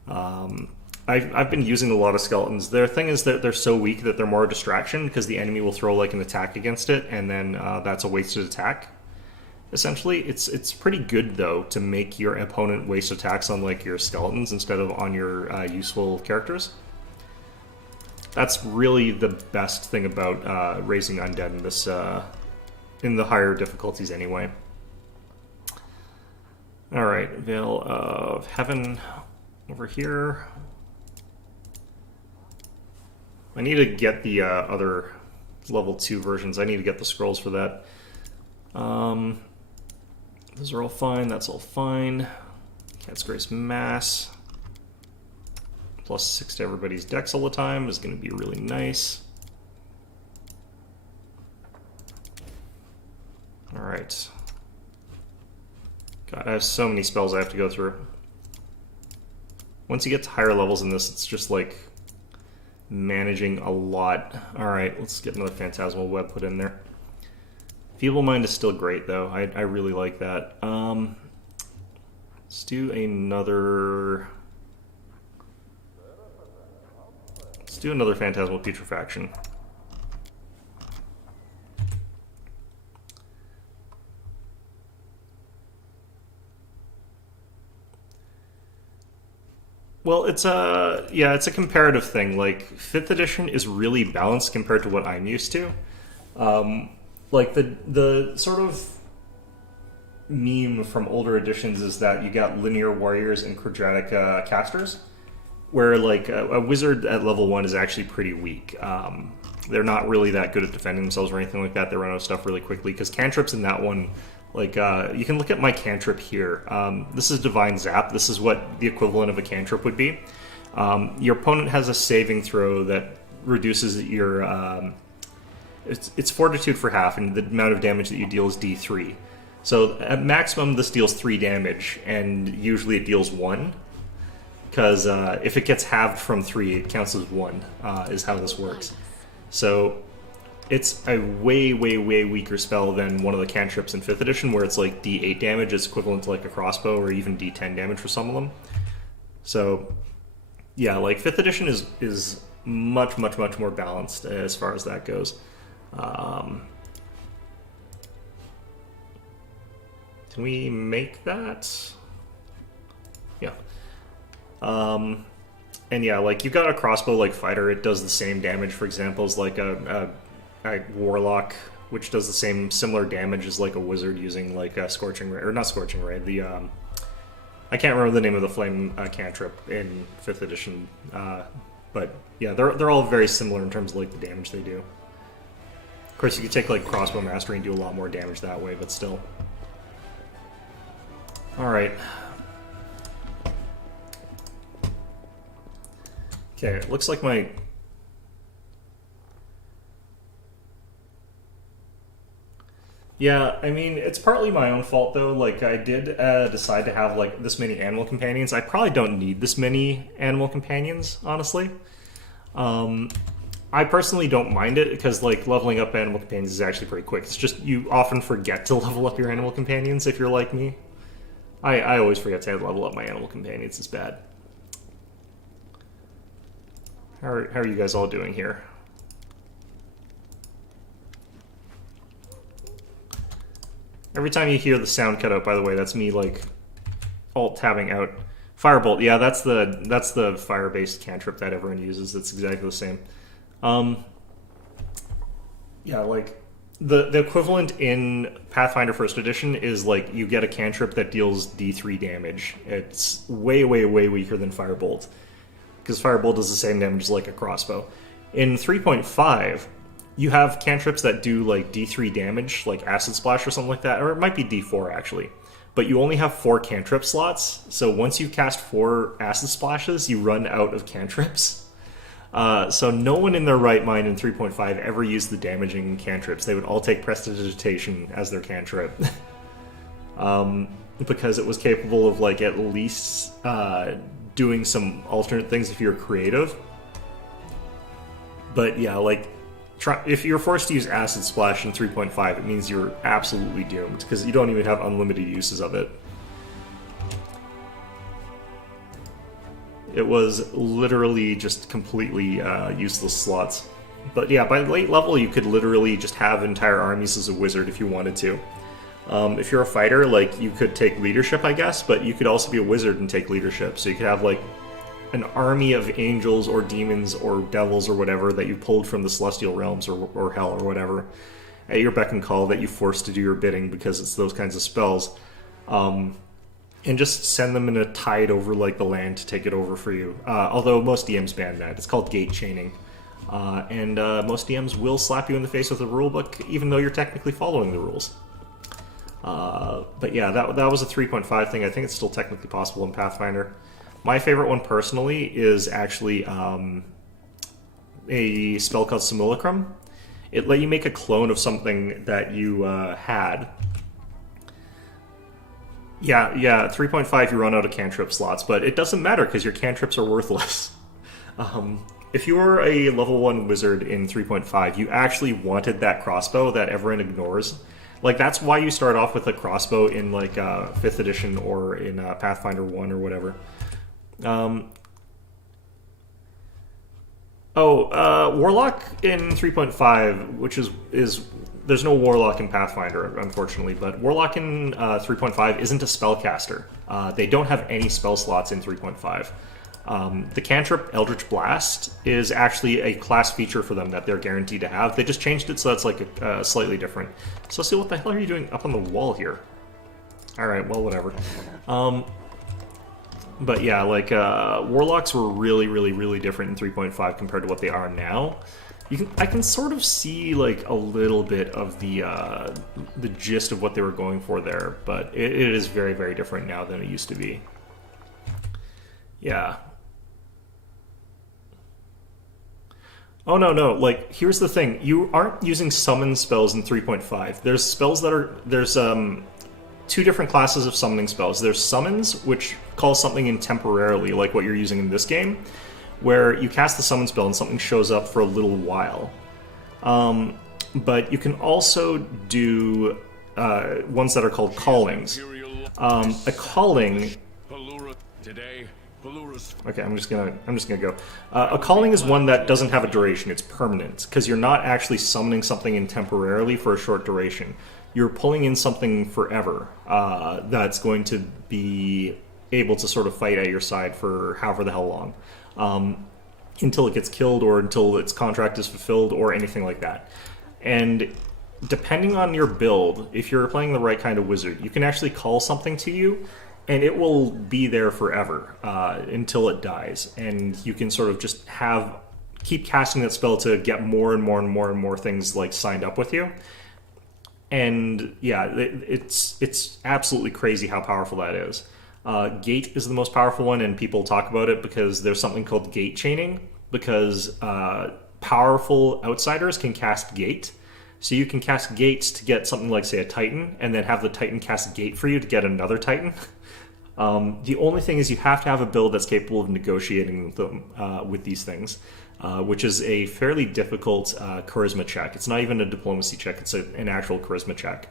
I've been using a lot of skeletons. Their thing is that they're so weak that they're more a distraction because the enemy will throw like an attack against it, and then that's a wasted attack. Essentially, it's pretty good though to make your opponent waste attacks on like your skeletons instead of on your useful characters. That's really the best thing about raising undead in this in the higher difficulties anyway. All right, Veil of Heaven over here. I need to get the other level 2 versions. I need to get the scrolls for that. Those are all fine, that's all fine. Cat's Grace Mass. +6 to everybody's decks all the time is going to be really nice. Alright. God, I have so many spells I have to go through. Once you get to higher levels in this, it's just like managing a lot. Alright, let's get another Phantasmal Web put in there. Feeble Mind is still great, though. I really like that. Let's do another... Let's do another Phantasmal Putrefaction. Well, it's a comparative thing. Like 5th edition is really balanced compared to what I'm used to. Like the sort of meme from older editions is that you got linear warriors and quadratic casters, where like a wizard at level 1 is actually pretty weak. They're not really that good at defending themselves or anything like that. They run out of stuff really quickly because cantrips in that one, like you can look at my cantrip here. This is Divine Zap. This is what the equivalent of a cantrip would be. Your opponent has a saving throw that reduces your it's fortitude for half, and the amount of damage that you deal is D3. So at maximum, this deals 3 damage, and usually it deals 1. Because if it gets halved from 3, it counts as 1, is how this works. So it's a way, way, way weaker spell than one of the cantrips in 5th edition, where it's like D8 damage is equivalent to like a crossbow, or even D10 damage for some of them. So yeah, like 5th edition is much, much, much more balanced as far as that goes. Can we make that? Yeah. And yeah, like you've got a crossbow like fighter, it does the same damage, for example, as like a warlock, which does the similar damage as like a wizard using like a scorching ray, or not scorching ray. The I can't remember the name of the flame cantrip in 5th edition, but yeah, they're all very similar in terms of like the damage they do. Of course, you could take like crossbow mastery and do a lot more damage that way, but still. Alright. Okay, it looks like my... Yeah, I mean, it's partly my own fault, though. Like, I did decide to have, like, this many animal companions. I probably don't need this many animal companions, honestly. I personally don't mind it, because, like, leveling up animal companions is actually pretty quick. It's just, you often forget to level up your animal companions if you're like me. I always forget to level up my animal companions. It's bad. How are you guys all doing here? Every time you hear the sound cut out, by the way, that's me, like, alt-tabbing out. Firebolt, yeah, that's the fire-based cantrip that everyone uses. It's exactly the same. Yeah, like, the equivalent in Pathfinder 1st Edition is, like, you get a cantrip that deals D3 damage. It's way, way, way weaker than Firebolt, because Firebolt does the same damage as, like, a crossbow. In 3.5... you have cantrips that do, like, D3 damage, like Acid Splash or something like that, or it might be D4, actually. But you only have 4 cantrip slots, so once you cast 4 Acid Splashes, you run out of cantrips. So no one in their right mind in 3.5 ever used the damaging cantrips. They would all take Prestidigitation as their cantrip. Because it was capable of, like, at least doing some alternate things if you're creative. But yeah, like... if you're forced to use Acid Splash in 3.5, it means you're absolutely doomed, because you don't even have unlimited uses of it. It was literally just completely useless slots. But yeah, by late level, you could literally just have entire armies as a wizard if you wanted to. If you're a fighter, like, you could take leadership, I guess, but you could also be a wizard and take leadership. So you could have, like, an army of angels or demons or devils or whatever that you pulled from the celestial realms or hell or whatever at your beck and call that you forced to do your bidding because it's those kinds of spells, and just send them in a tide over, like, the land to take it over for you. Although most DMs ban that. It's called gate chaining. And most DMs will slap you in the face with the rulebook even though you're technically following the rules. But yeah, that was a 3.5 thing. I think it's still technically possible in Pathfinder. My favorite one, personally, is actually a spell called Simulacrum. It let you make a clone of something that you had. Yeah, 3.5 you run out of cantrip slots, but it doesn't matter because your cantrips are worthless. If you were a level 1 wizard in 3.5, you actually wanted that crossbow that everyone ignores. Like, that's why you start off with a crossbow in, like, 5th edition or in Pathfinder 1 or whatever. Warlock in 3.5, which is there's no Warlock in Pathfinder, unfortunately, but Warlock in 3.5 isn't a spellcaster. They don't have any spell slots in 3.5. The cantrip Eldritch Blast is actually a class feature for them that they're guaranteed to have. They just changed it so that's, like, slightly different. So let's see, what the hell are you doing up on the wall here? Alright, well, whatever. But yeah, like, Warlocks were really, really, really different in 3.5 compared to what they are now. I can sort of see, like, a little bit of the gist of what they were going for there, but it is very, very different now than it used to be. Yeah. Oh, no, like, here's the thing. You aren't using summon spells in 3.5. There's spells that are... There's, 2 different classes of summoning spells. There's summons, which call something in temporarily, like what you're using in this game, where you cast the summon spell and something shows up for a little while. But you can also do ones that are called callings. A calling... Okay, I'm just gonna go. A calling is one that doesn't have a duration. It's permanent, because you're not actually summoning something in temporarily for a short duration. You're pulling in something forever that's going to be able to sort of fight at your side for however the hell long. Until it gets killed or until its contract is fulfilled or anything like that. And depending on your build, if you're playing the right kind of wizard, you can actually call something to you and it will be there forever until it dies. And you can sort of just have keep casting that spell to get more and more and more and more things like signed up with you. And yeah, it's absolutely crazy how powerful that is. Gate is the most powerful one, and people talk about it because there's something called gate chaining, because powerful outsiders can cast gate. So you can cast gates to get something like, say, a Titan, and then have the Titan cast gate for you to get another Titan. The only thing is you have to have a build that's capable of negotiating them with these things, which is a fairly difficult charisma check. It's not even a diplomacy check, it's an actual charisma check.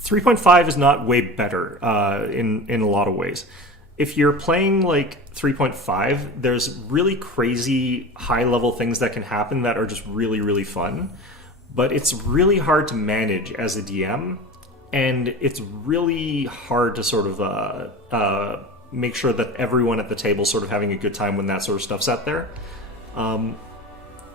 3.5 is not way better in a lot of ways. If you're playing like 3.5, there's really crazy high-level things that can happen that are just really, really fun. But it's really hard to manage as a DM, and it's really hard to sort of make sure that everyone at the table is sort of having a good time when that sort of stuff's out there.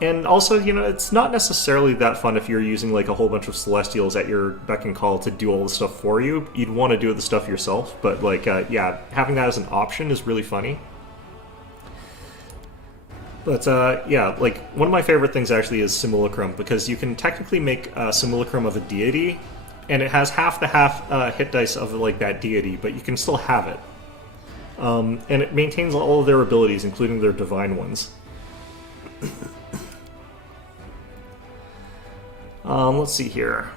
And also, you know, it's not necessarily that fun if you're using like a whole bunch of Celestials at your beck and call to do all the stuff for you. You'd want to do the stuff yourself, but like, yeah, having that as an option is really funny. But yeah, like one of my favorite things actually is Simulacrum, because you can technically make a Simulacrum of a deity, and it has half the hit dice of like that deity, but you can still have it. And it maintains all of their abilities, including their divine ones. Let's see here.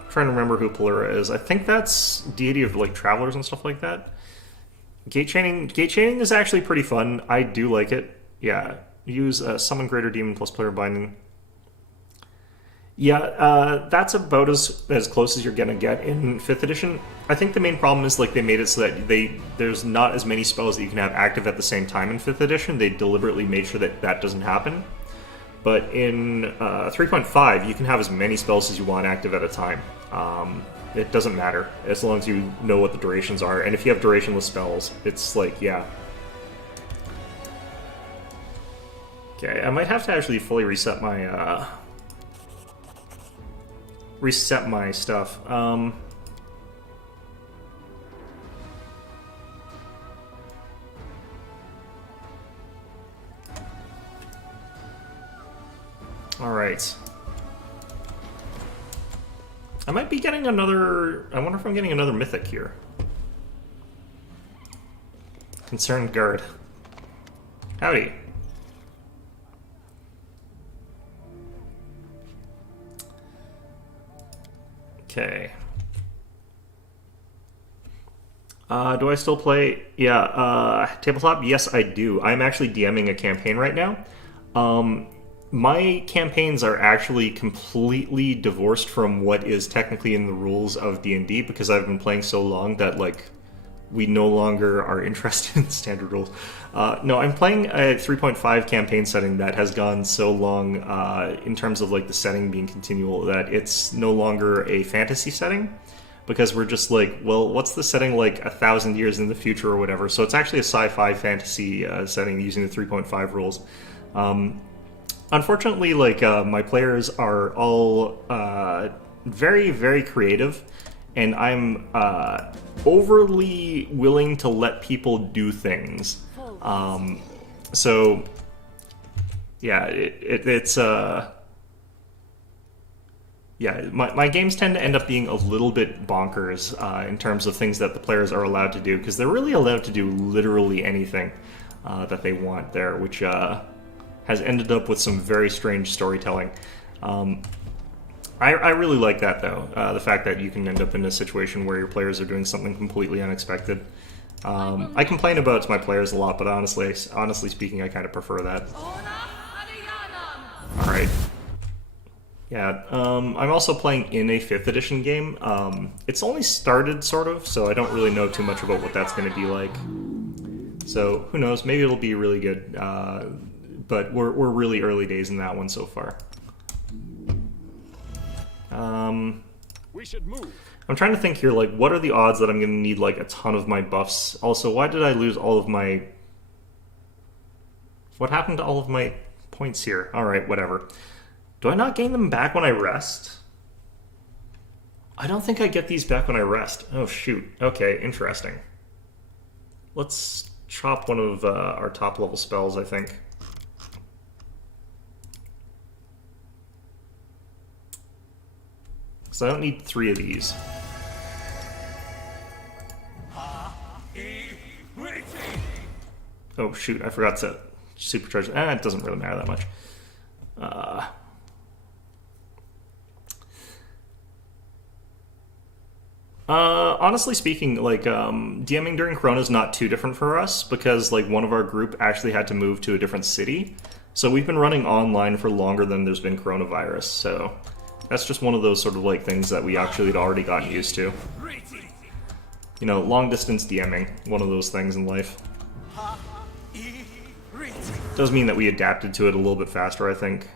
I'm trying to remember who Polura is. I think that's deity of like travelers and stuff like that. Gate chaining is actually pretty fun. I do like it. Yeah, use summon greater demon plus player binding. Yeah, that's about as close as you're gonna get in 5th edition. I think the main problem is like they made it so that there's not as many spells that you can have active at the same time in 5th edition. They deliberately made sure that that doesn't happen. But in 3.5, you can have as many spells as you want active at a time. It doesn't matter as long as you know what the durations are. And if you have durationless spells, it's like, yeah. Okay, I might have to actually fully reset my stuff. All right. I might be getting another... I wonder if I'm getting another mythic here. Concerned Guard. Howdy. Okay. Do I still play? Yeah, tabletop? Yes, I do. I'm actually DMing a campaign right now. My campaigns are actually completely divorced from what is technically in the rules of D&D, because I've been playing so long that, like, we no longer are interested in standard rules. No, I'm playing a 3.5 campaign setting that has gone so long in terms of, like, the setting being continual that it's no longer a fantasy setting, because we're just like, well, what's the setting like 1,000 years in the future or whatever? So it's actually a sci-fi fantasy setting using the 3.5 rules. Unfortunately, like, my players are all very, very creative, and I'm overly willing to let people do things. So, yeah, it's... yeah, my games tend to end up being a little bit bonkers in terms of things that the players are allowed to do, because they're really allowed to do literally anything that they want there, which... has ended up with some very strange storytelling. I really like that, though. The fact that you can end up in a situation where your players are doing something completely unexpected. I complain about it to my players a lot, but honestly speaking, I kind of prefer that. Alright. Yeah, I'm also playing in a 5th edition game. It's only started, sort of, so I don't really know too much about what that's going to be like. So, who knows, maybe it'll be really good. But we're really early days in that one so far. We should move. I'm trying to think here, like, what are the odds that I'm going to need, like, a ton of my buffs? Also, why did I lose all of my... What happened to all of my points here. Alright, whatever. Do I not gain them back when I rest? I don't think I get these back when I rest. Oh, shoot. Okay, interesting. Let's chop one of our top level spells, I think. Because I don't need 3 of these. Oh, shoot, I forgot to supercharge. It doesn't really matter that much. Honestly speaking, like, DMing during Corona is not too different for us, because, like, one of our group actually had to move to a different city. So we've been running online for longer than there's been coronavirus, so that's just one of those sort of, like, things that we actually had already gotten used to. You know, long-distance DMing, one of those things in life. Does mean that we adapted to it a little bit faster, I think.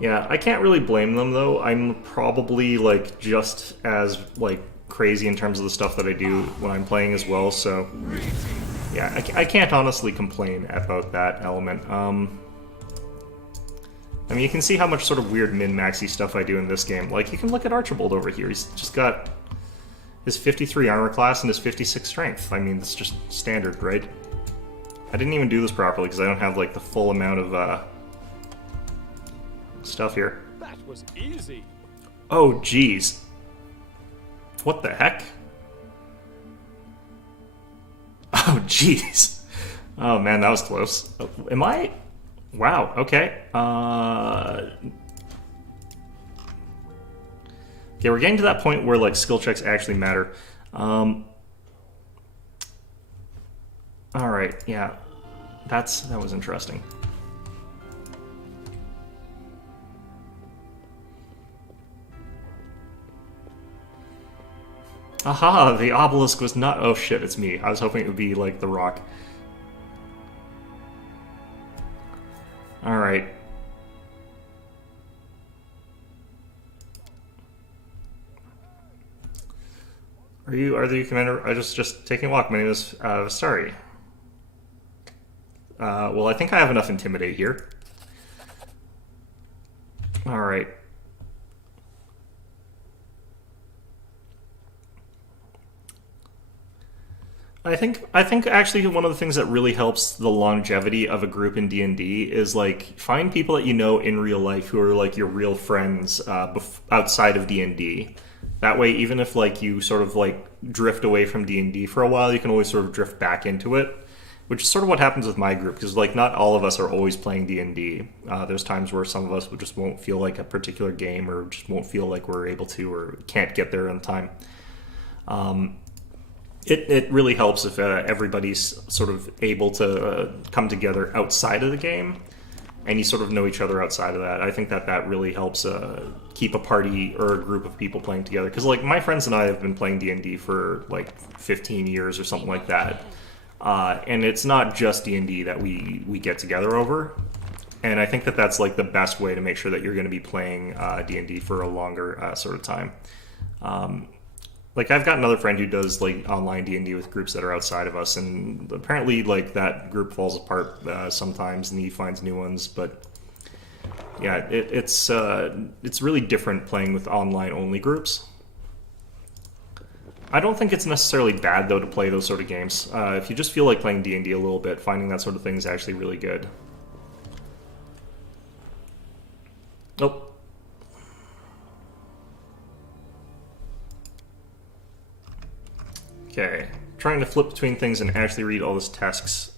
Yeah, I can't really blame them, though. I'm probably, like, just as, like, crazy in terms of the stuff that I do when I'm playing as well, so... Yeah, I can't honestly complain about that element. I mean, you can see how much sort of weird min-maxy stuff I do in this game. Like, you can look at Archibald over here. He's just got his 53 armor class and his 56 strength. I mean, that's just standard, right? I didn't even do this properly because I don't have, like, the full amount of, stuff here. That was easy. Oh, jeez. What the heck? Oh, jeez. Oh, man, that was close. Am I... Wow, okay. Okay, we're getting to that point where, like, skill checks actually matter. Alright, yeah. That was interesting. Aha, the obelisk was not... Oh shit, it's me. I was hoping it would be, like, the rock. Alright. Are you commander? I just taking a walk. My name is Vistari. Well, I think I have enough intimidate here. Alright. I think actually one of the things that really helps the longevity of a group in D&D is, like, find people that you know in real life who are, like, your real friends outside of D&D. That way, even if, like, you sort of, like, drift away from D&D for a while, you can always sort of drift back into it, which is sort of what happens with my group, because, like, not all of us are always playing D&D. There's times where some of us just won't feel like a particular game, or just won't feel like we're able to, or can't get there in time. It really helps if everybody's sort of able to come together outside of the game, and you sort of know each other outside of that. I think that really helps keep a party or a group of people playing together. Because, like, my friends and I have been playing D&D for, like, 15 years or something like that. And it's not just D&D that we get together over. And I think that's, like, the best way to make sure that you're going to be playing D&D for a longer sort of time. Like, I've got another friend who does, like, online D&D with groups that are outside of us, and apparently, like, that group falls apart sometimes, and he finds new ones, but yeah, it's really different playing with online-only groups. I don't think it's necessarily bad, though, to play those sort of games. If you just feel like playing D&D a little bit, finding that sort of thing is actually really good. Oh. Okay, trying to flip between things and actually read all this tasks.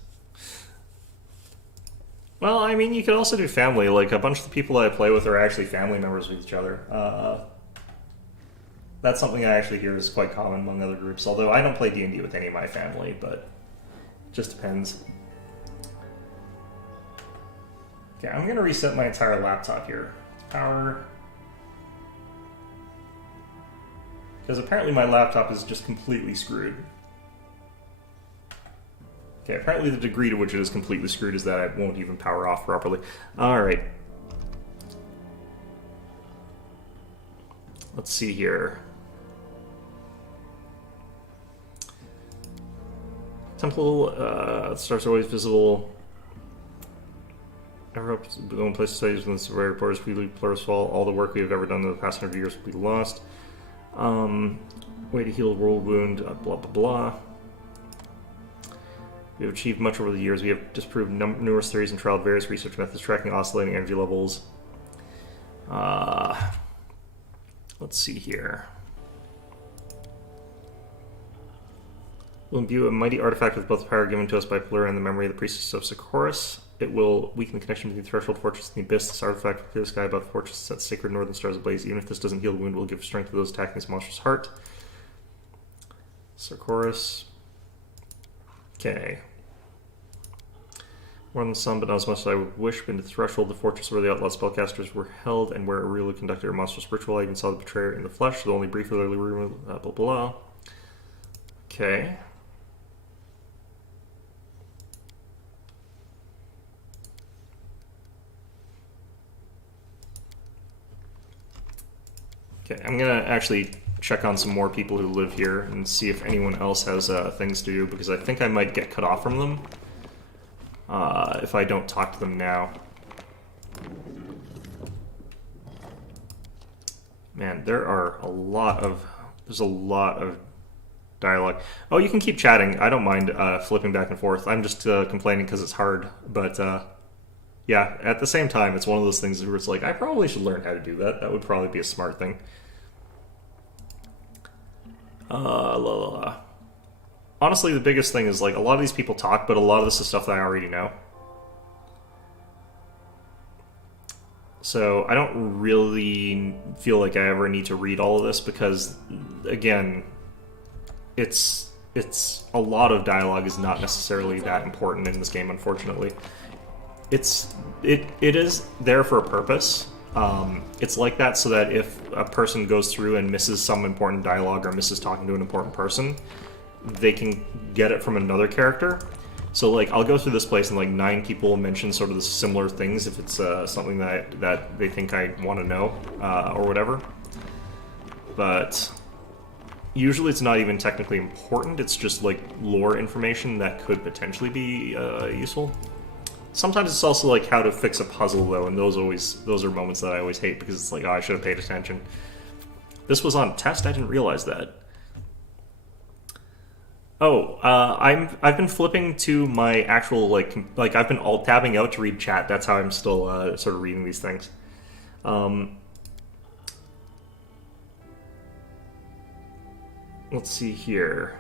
Well, I mean, you could also do family. Like, a bunch of the people that I play with are actually family members with each other. That's something I actually hear is quite common among other groups, although I don't play D&D with any of my family, but it just depends. Okay, I'm going to reset my entire laptop here. Power... Because apparently my laptop is just completely screwed. Okay, apparently the degree to which it is completely screwed is that it won't even power off properly. Alright. Let's see here. Temple, stars are always visible. Ever hope to go in place to studies when the survivor reporters we leave Plurus fall. All the work we have ever done in the past 100 years will be lost. Way to heal world wound, blah blah blah. We have achieved much over the years. We have disproved numerous theories and trialed various research methods tracking oscillating energy levels. Let's see here. We'll imbue a mighty artifact with both power given to us by Plura and the memory of the priestess of Socorus. It will weaken the connection between the Threshold Fortress and the Abyss. This artifact will clear the sky above the fortress, set sacred northern stars ablaze. Even if this doesn't heal the wound, it will give strength to those attacking this monstrous heart. Socorus. Okay. More than some, but not as much as I would wish. Been to the Threshold, the fortress where the outlawed spellcasters were held, and where Aurelius conducted a monstrous ritual. I even saw the betrayer in the flesh, though only briefly. Blah blah blah. Okay. Okay, I'm gonna actually check on some more people who live here and see if anyone else has things to do, because I think I might get cut off from them if I don't talk to them now. Man, there's a lot of dialogue. Oh, you can keep chatting. I don't mind flipping back and forth. I'm just complaining because it's hard, but yeah, at the same time, it's one of those things where it's like, I probably should learn how to do that. That would probably be a smart thing. Honestly, the biggest thing is, like, a lot of these people talk, but a lot of this is stuff that I already know. So I don't really feel like I ever need to read all of this because, again, it's a lot of dialogue is not necessarily that important in this game, unfortunately. It is there for a purpose. It's like that so that if a person goes through and misses some important dialogue or misses talking to an important person, they can get it from another character. So, like, I'll go through this place and, like, 9 people mention sort of the similar things if it's something that they think I want to know or whatever. But usually it's not even technically important. It's just, like, lore information that could potentially be useful. Sometimes it's also like how to fix a puzzle, though, and those are moments that I always hate because it's like, oh, I should have paid attention. This was on test. I didn't realize that. Oh, I've been flipping to my actual like I've been alt tabbing out to read chat. That's how I'm still sort of reading these things. Let's see here.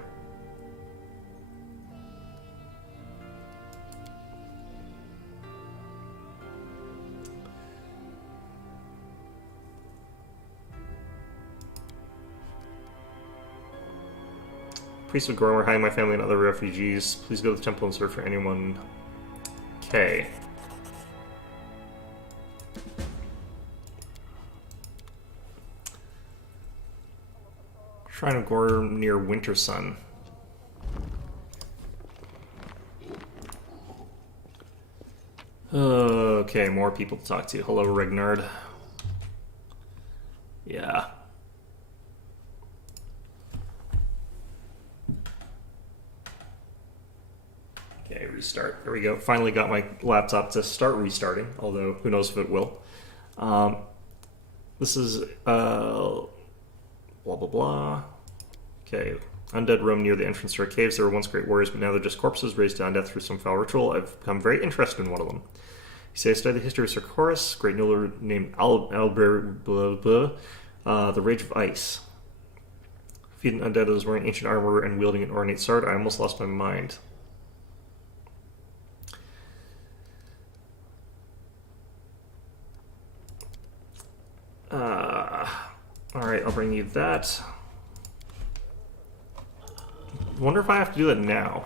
Priest of Gorm are hiding my family and other refugees. Please go to the temple and search for anyone. Okay. Shrine of Gorm near Winter Sun. Okay, more people to talk to. Hello, Regnard. Yeah. Okay, restart. There we go. Finally got my laptop to start restarting, although who knows if it will. This is blah blah blah. Okay, Undead Room near the entrance to our caves. There were once great warriors, but now they're just corpses raised to undeath through some foul ritual. I've become very interested in one of them. You say I studied the history of Sir Chorus, great ruler named Albert blah blah. The Rage of Ice. Feeding undead that was wearing ancient armor and wielding an ornate sword. I almost lost my mind. Alright, I'll bring you that. Wonder if I have to do that now.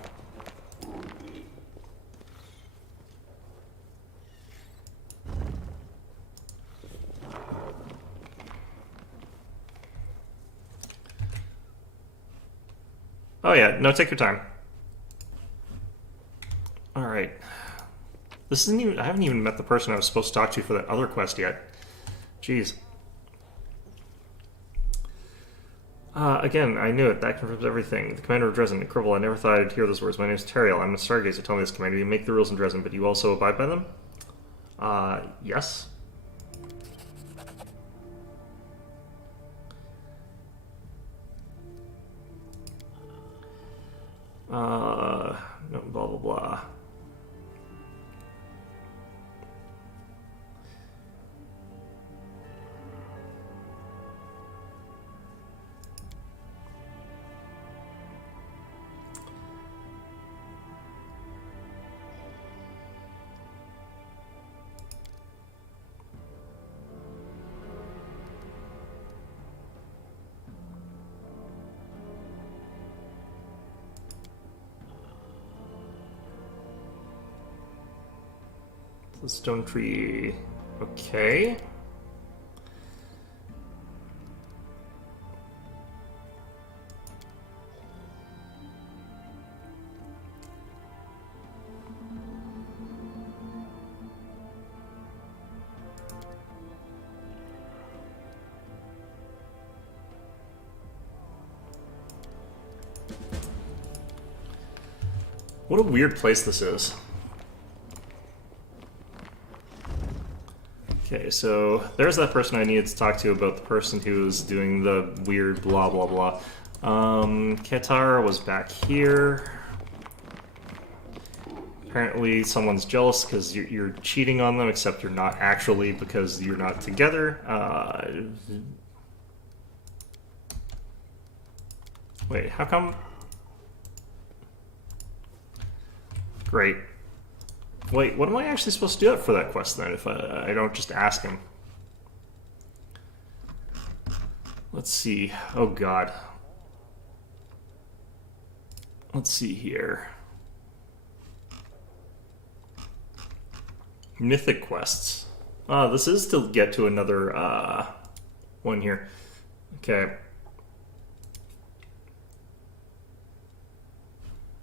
Oh yeah, no, take your time. Alright. This isn't even, I haven't even met the person I was supposed to talk to for that other quest yet. Jeez. Again, I knew it. That confirms everything. The commander of Dresden, Cribble, I never thought I'd hear those words. My name is Teriel. I'm a Stargazer. Tell me this, commander. You make the rules in Dresden, but you also abide by them? Yes. No, blah, blah, blah. The stone tree. Okay. What a weird place this is. Okay, so there's that person I needed to talk to about the person who was doing the weird blah blah blah. Qatar was back here. Apparently someone's jealous because you're cheating on them, except you're not actually because you're not together. Wait, how come? Great. Wait, what am I actually supposed to do for that quest then if I don't just ask him? Let's see. Oh god. Let's see here. Mythic quests. This is to get to another one here. Okay.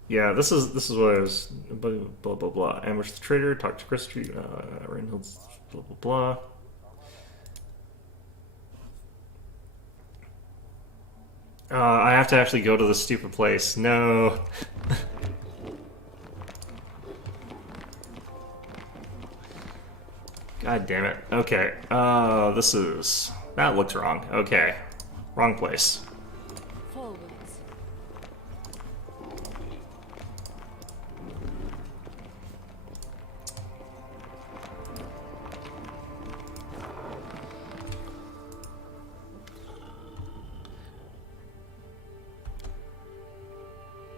Yeah, this is what I was blah blah blah. Ambush the trader, talk to Chris Street, Rainhills, blah blah blah. I have to actually go to this stupid place. No. God damn it. Okay. That looks wrong. Okay. Wrong place.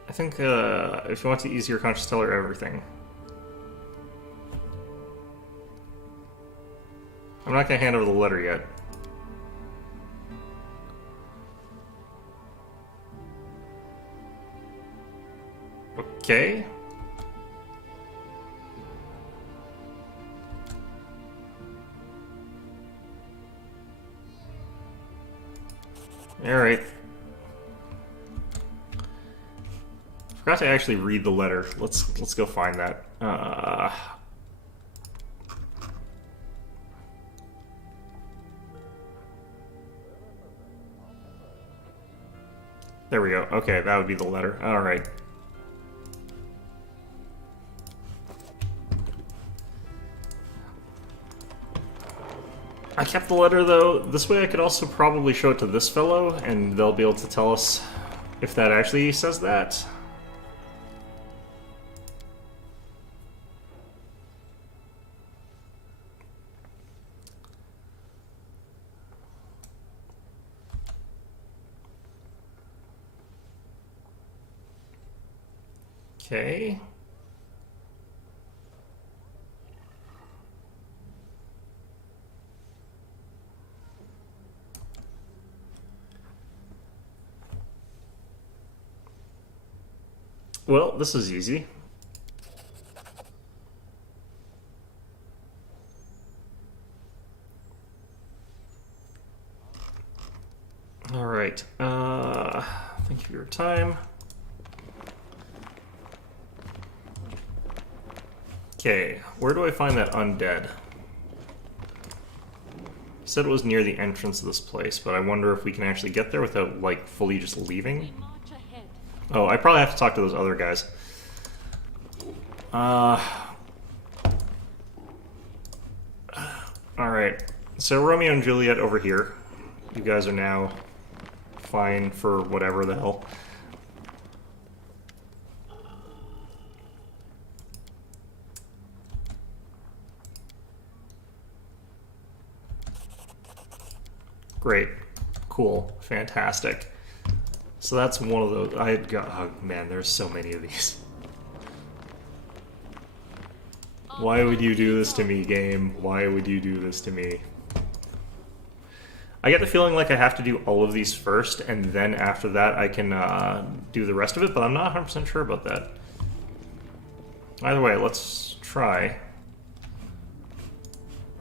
I think if you want to ease your conscience, tell her everything. I'm not going to hand over the letter yet. Okay. All right. Forgot to actually read the letter. Let's go find that. There we go. Okay, that would be the letter. All right. I kept the letter though. This way I could also probably show it to this fellow and they'll be able to tell us if that actually says that. Okay. Well, this is easy. All right. Thank you for your time. Okay, where do I find that undead? said it was near the entrance of this place, but I wonder if we can actually get there without, like, fully just leaving. Oh, I probably have to talk to those other guys. Alright. So Romeo and Juliet over here. You guys are now fine for whatever the hell. Great. Cool. Fantastic. So that's one of those. I got. Oh man, there's so many of these. Why would you do this to me, game? Why would you do this to me? I get the feeling like I have to do all of these first, and then after that I can do the rest of it, but I'm not 100% sure about that. Either way, let's try.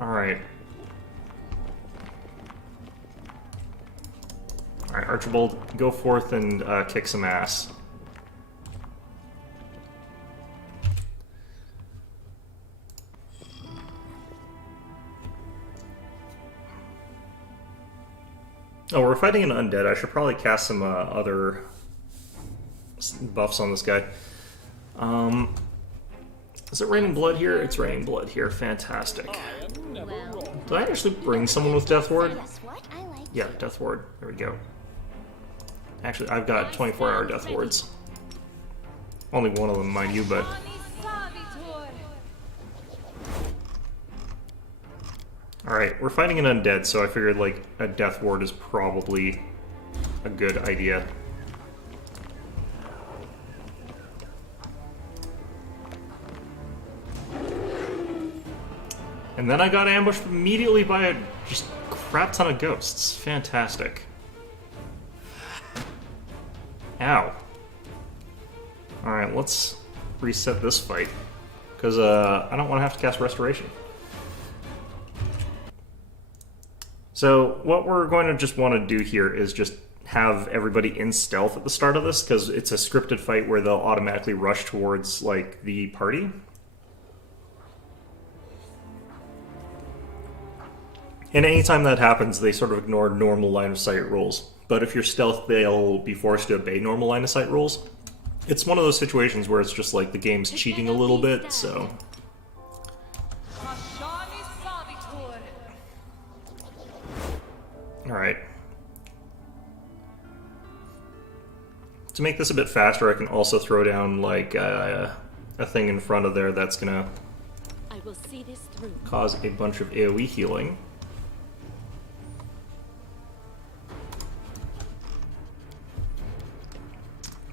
Alright. Alright, Archibald, go forth and kick some ass. Oh, we're fighting an undead. I should probably cast some other buffs on this guy. Is it raining blood here? It's raining blood here. Fantastic. Did I actually bring someone with Death Ward? Yeah, Death Ward. There we go. Actually, I've got 24-hour Death Wards. Only one of them, mind you, but... Alright, we're fighting an undead, so I figured, like, a Death Ward is probably a good idea. And then I got ambushed immediately by a just crap ton of ghosts. Fantastic. Ow. Alright, let's reset this fight. Because I don't want to have to cast Restoration. So what we're going to just want to do here is just have everybody in stealth at the start of this, because it's a scripted fight where they'll automatically rush towards, like, the party. And anytime that happens, they sort of ignore normal line of sight rules. But if you're stealth, they'll be forced to obey normal line of sight rules. It's one of those situations where it's just like the game's cheating a little bit, so... Alright. To make this a bit faster, I can also throw down, like, a thing in front of there that's gonna cause a bunch of AoE healing.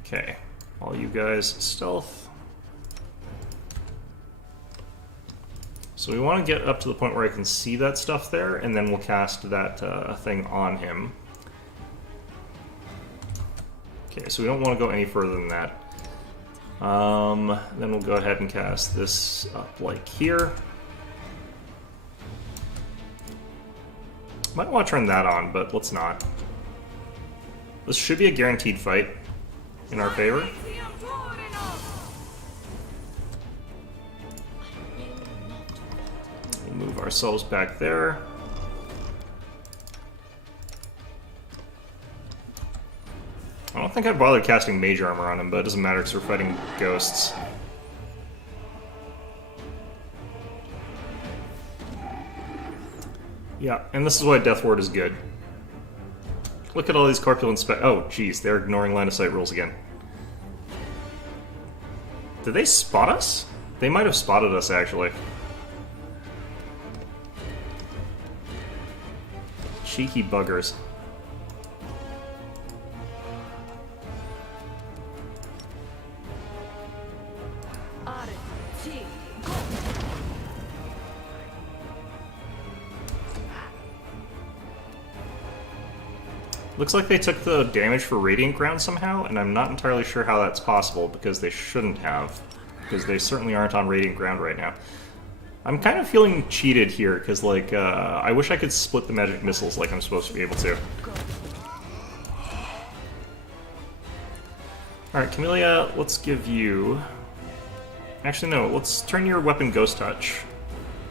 Okay, all you guys stealth. So we want to get up to the point where I can see that stuff there, and then we'll cast that thing on him. Okay, so we don't want to go any further than that. Then we'll go ahead and cast this up like here. Might want to turn that on, but let's not. This should be a guaranteed fight in our favor. We'll move ourselves back there. I don't think I'd bother casting Mage Armor on him, but it doesn't matter because we're fighting ghosts. Yeah, and this is why Death Ward is good. Look at all these corpulent oh, jeez, they're ignoring line of sight rules again. Did they spot us? They might have spotted us, actually. Cheeky buggers. Looks like they took the damage for Radiant Ground somehow, and I'm not entirely sure how that's possible, because they shouldn't have. Because they certainly aren't on Radiant Ground right now. I'm kind of feeling cheated here, because, like, I wish I could split the magic missiles like I'm supposed to be able to. Alright, Camellia, let's give you... Actually, no, let's turn your weapon Ghost Touch.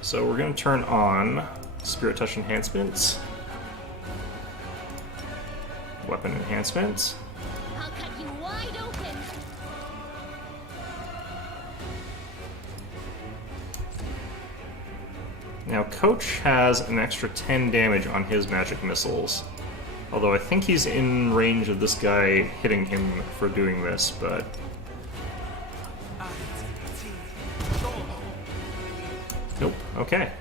So we're going to turn on Spirit Touch enhancements. Weapon enhancements. I'll cut you wide open. Now, Coach has an extra 10 damage on his magic missiles. Although I think he's in range of this guy hitting him for doing this, but... Nope. Okay.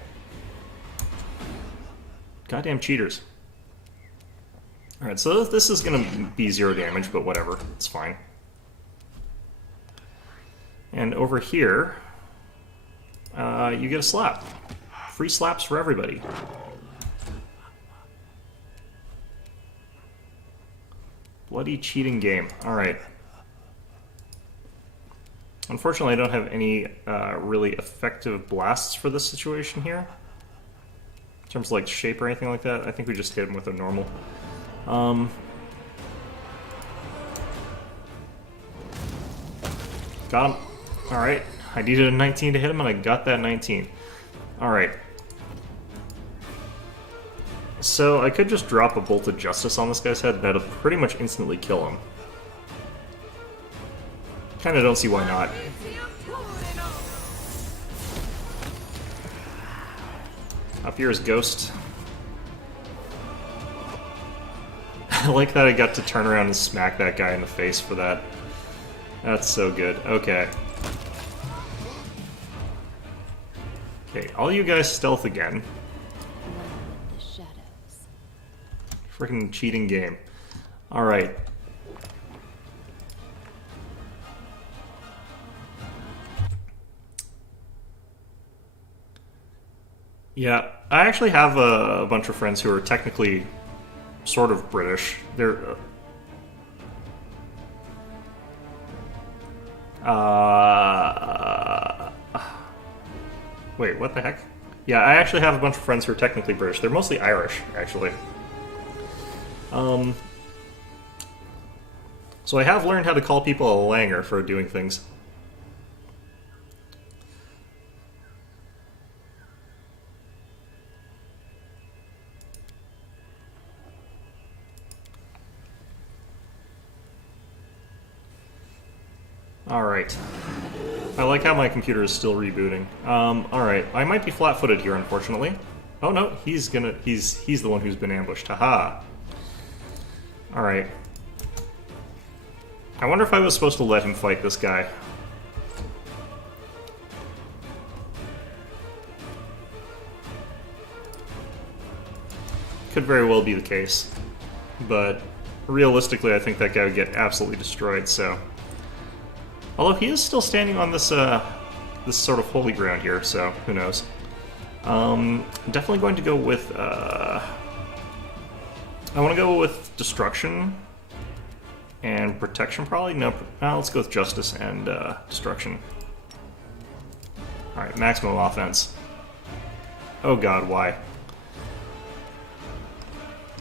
Goddamn cheaters. Alright, so this is gonna be 0 damage, but whatever. It's fine. And over here, you get a slap. Free slaps for everybody. Bloody cheating game. Alright. Unfortunately, I don't have any really effective blasts for this situation here. In terms of like shape or anything like that, I think we just hit him with a normal. Got him. Alright. I needed a 19 to hit him, and I got that 19. Alright. So I could just drop a Bolt of Justice on this guy's head, and that'll pretty much instantly kill him. Kinda don't see why not. Up here is Ghost. I like that I got to turn around and smack that guy in the face for that. That's so good. Okay. Okay, all you guys stealth again. Freaking cheating game. Alright. Yeah, I actually have a bunch of friends who are technically sort of British. They're... Wait, what the heck? Yeah, I actually have a bunch of friends who are technically British. They're mostly Irish, actually. So I have learned how to call people a langer for doing things. Alright. I like how my computer is still rebooting. Alright. I might be flat-footed here, unfortunately. Oh no, he's the one who's been ambushed. Haha. Alright. I wonder if I was supposed to let him fight this guy. Could very well be the case. But realistically, I think that guy would get absolutely destroyed, so... Although he is still standing on this, this sort of holy ground here, so who knows. Definitely going to go with, I want to go with Destruction and Protection, probably. No, let's go with Justice and Destruction. Alright, maximum offense. Oh god, why?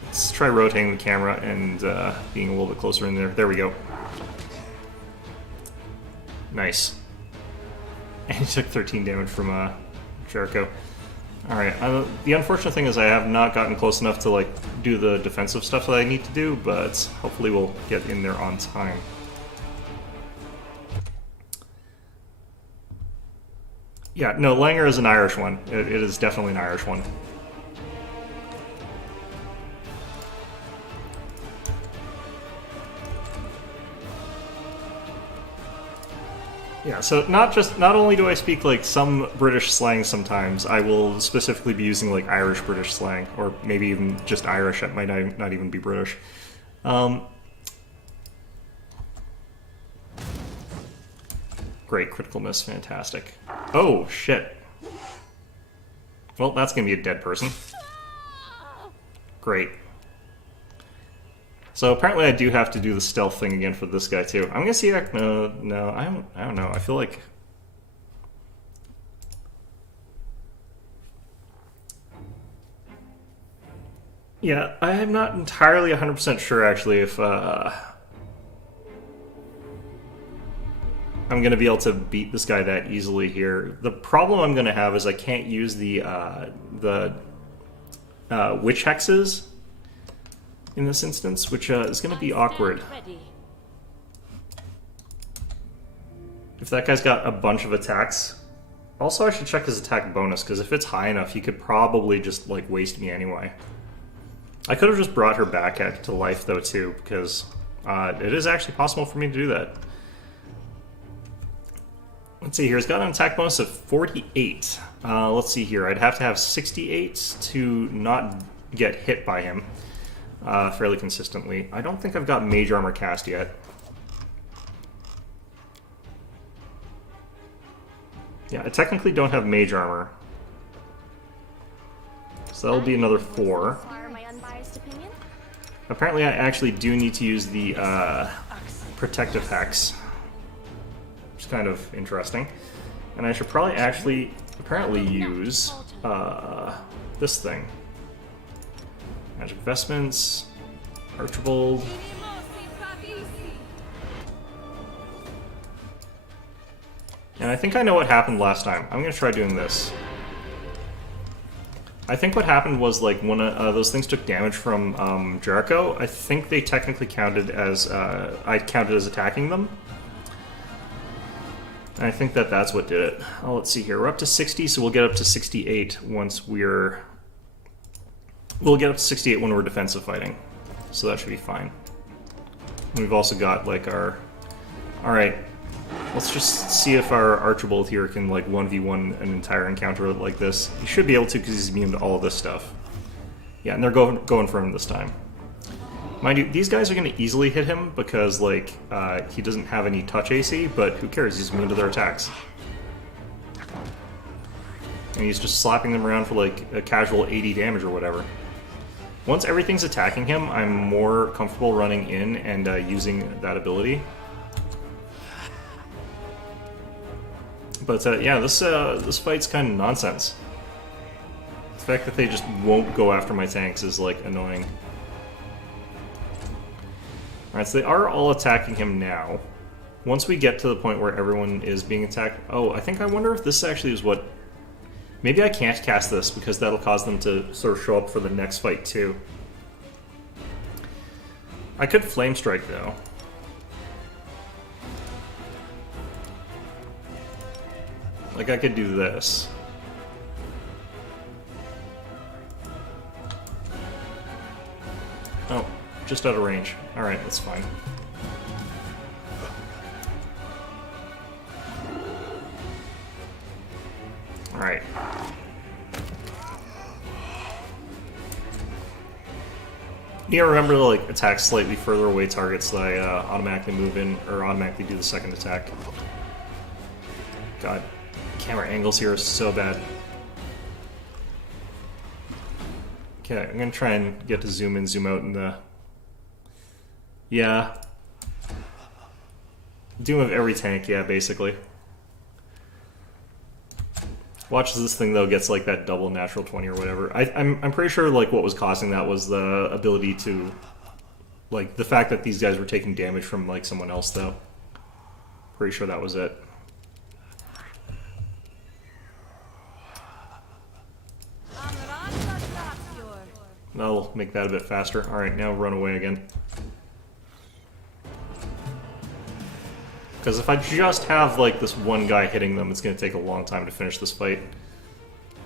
Let's try rotating the camera and being a little bit closer in there. There we go. Nice. And he took 13 damage from Jericho. Alright, the unfortunate thing is I have not gotten close enough to like do the defensive stuff that I need to do, but hopefully we'll get in there on time. Yeah, no, Langer is an Irish one. It is definitely an Irish one. Yeah, so not only do I speak like some British slang sometimes, I will specifically be using like Irish British slang, or maybe even just Irish. That might not even be British. Great, critical miss, fantastic. Oh, shit. Well, that's gonna be a dead person. Great. So apparently I do have to do the stealth thing again for this guy too. I'm gonna see. No, I don't know. I feel like. Yeah, I am not entirely 100% sure actually if I'm gonna be able to beat this guy that easily here. The problem I'm gonna have is I can't use the witch hexes in this instance, which is going to be awkward. Ready. If that guy's got a bunch of attacks. Also, I should check his attack bonus, because if it's high enough, he could probably just, like, waste me anyway. I could have just brought her back to life, though, too, because it is actually possible for me to do that. Let's see here. He's got an attack bonus of 48. Let's see here. I'd have to have 68 to not get hit by him fairly consistently. I don't think I've got Mage Armor cast yet. Yeah, I technically don't have Mage Armor. So that'll be another 4. Apparently I actually do need to use the Protective Hex. Which is kind of interesting. And I should probably actually apparently use this thing. Magic Vestments, Archibald. And I think I know what happened last time. I'm going to try doing this. I think what happened was, like, when those things took damage from Jericho, I think they technically counted as, I counted as attacking them. And I think that's what did it. Oh, let's see here. We're up to 60, so we'll get up to 68 once we're... We'll get up to 68 when we're defensive fighting. So that should be fine. And we've also got, like, our... Alright. Let's just see if our Archibald here can, like, 1v1 an entire encounter like this. He should be able to because he's immune to all of this stuff. Yeah, and they're going for him this time. Mind you, these guys are going to easily hit him because, like, he doesn't have any touch AC, but who cares? He's immune to their attacks. And he's just slapping them around for, like, a casual 80 damage or whatever. Once everything's attacking him, I'm more comfortable running in and using that ability. But yeah, this fight's kind of nonsense. The fact that they just won't go after my tanks is, like, annoying. Alright, so they are all attacking him now. Once we get to the point where everyone is being attacked... Oh, I wonder if this actually is what... Maybe I can't cast this because that'll cause them to sort of show up for the next fight too. I could Flame Strike though. Like, I could do this. Oh, just out of range. Alright, that's fine. Alright. You gotta remember to, like, attack slightly further away targets that I automatically move in, or automatically do the second attack. God. Camera angles here are so bad. Okay, I'm gonna try and get to zoom in, zoom out in the... Yeah. Doom of every tank, yeah, basically. Watch this thing, though, gets, like, that double natural 20 or whatever. I'm pretty sure, like, what was causing that was the ability to... Like, the fact that these guys were taking damage from, like, someone else, though. Pretty sure that was it. That'll make that a bit faster. Alright, now run away again. Because if I just have, like, this one guy hitting them, it's going to take a long time to finish this fight.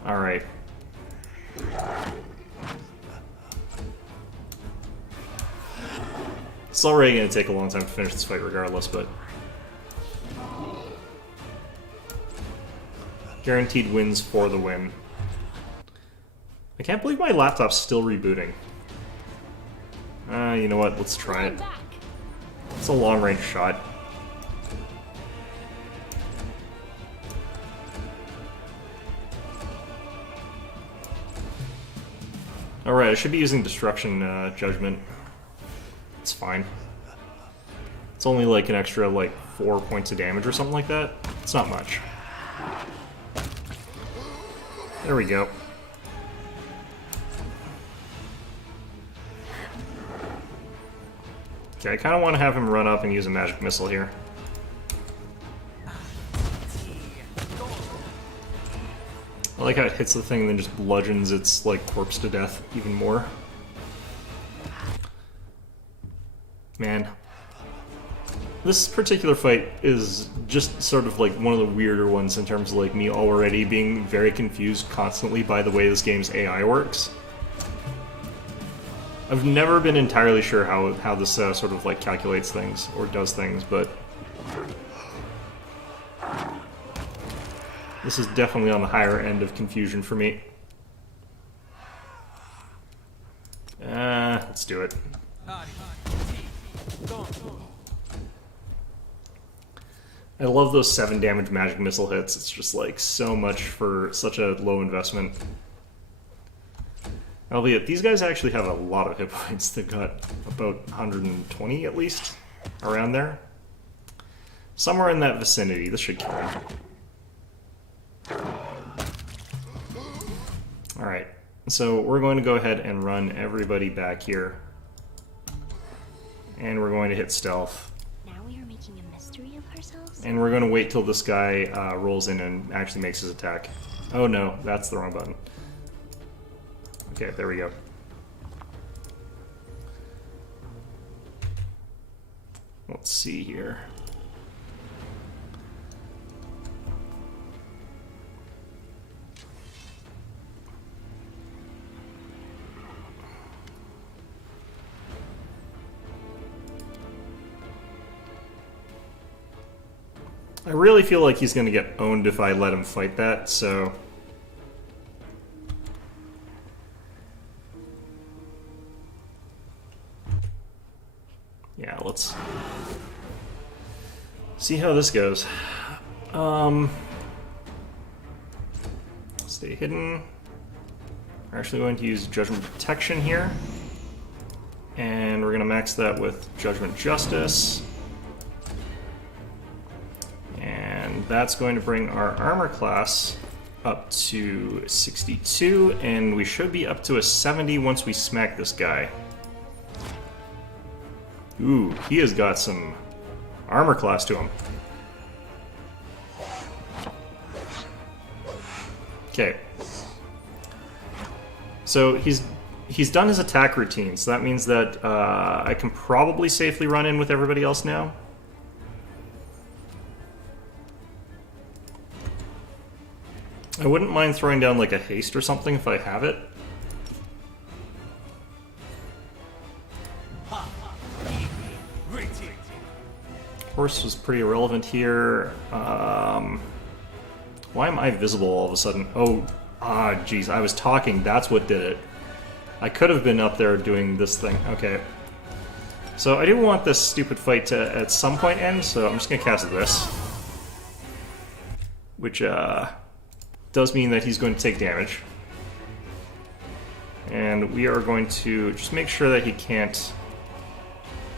Alright. It's already going to take a long time to finish this fight regardless, but... Guaranteed wins for the win. I can't believe my laptop's still rebooting. You know what? Let's try it. It's a long-range shot. Alright, I should be using Destruction Judgment. It's fine. It's only like an extra, like, 4 points of damage or something like that. It's not much. There we go. Okay, I kind of want to have him run up and use a magic missile here. I like how it hits the thing and then just bludgeons its like corpse to death even more. Man. This particular fight is just sort of like one of the weirder ones in terms of like me already being very confused constantly by the way this game's AI works. I've never been entirely sure how this sort of like calculates things or does things, but this is definitely on the higher end of confusion for me. Let's do it. I love those 7 damage magic missile hits. It's just like so much for such a low investment. Albeit, these guys actually have a lot of hit points. They've got about 120 at least, around there. Somewhere in that vicinity. This should kill him. Alright, so we're going to go ahead and run everybody back here. And we're going to hit stealth. And we're going to wait till this guy rolls in and actually makes his attack. Oh no, that's the wrong button. Okay, there we go. Let's see here. I really feel like he's going to get owned if I let him fight that, so... yeah, let's see how this goes. Stay hidden. We're actually going to use Judgment Protection here. And we're going to max that with Judgment Justice. And that's going to bring our armor class up to 62, and we should be up to a 70 once we smack this guy. Ooh, he has got some armor class to him. Okay. So he's done his attack routine, so that means that I can probably safely run in with everybody else now. I wouldn't mind throwing down like a haste or something if I have it. Horse was pretty irrelevant here. Why am I visible all of a sudden? Oh, geez, I was talking. That's what did it. I could have been up there doing this thing. Okay. So I do want this stupid fight to at some point end, so I'm just going to cast this. Which, does mean that he's going to take damage. And we are going to just make sure that he can't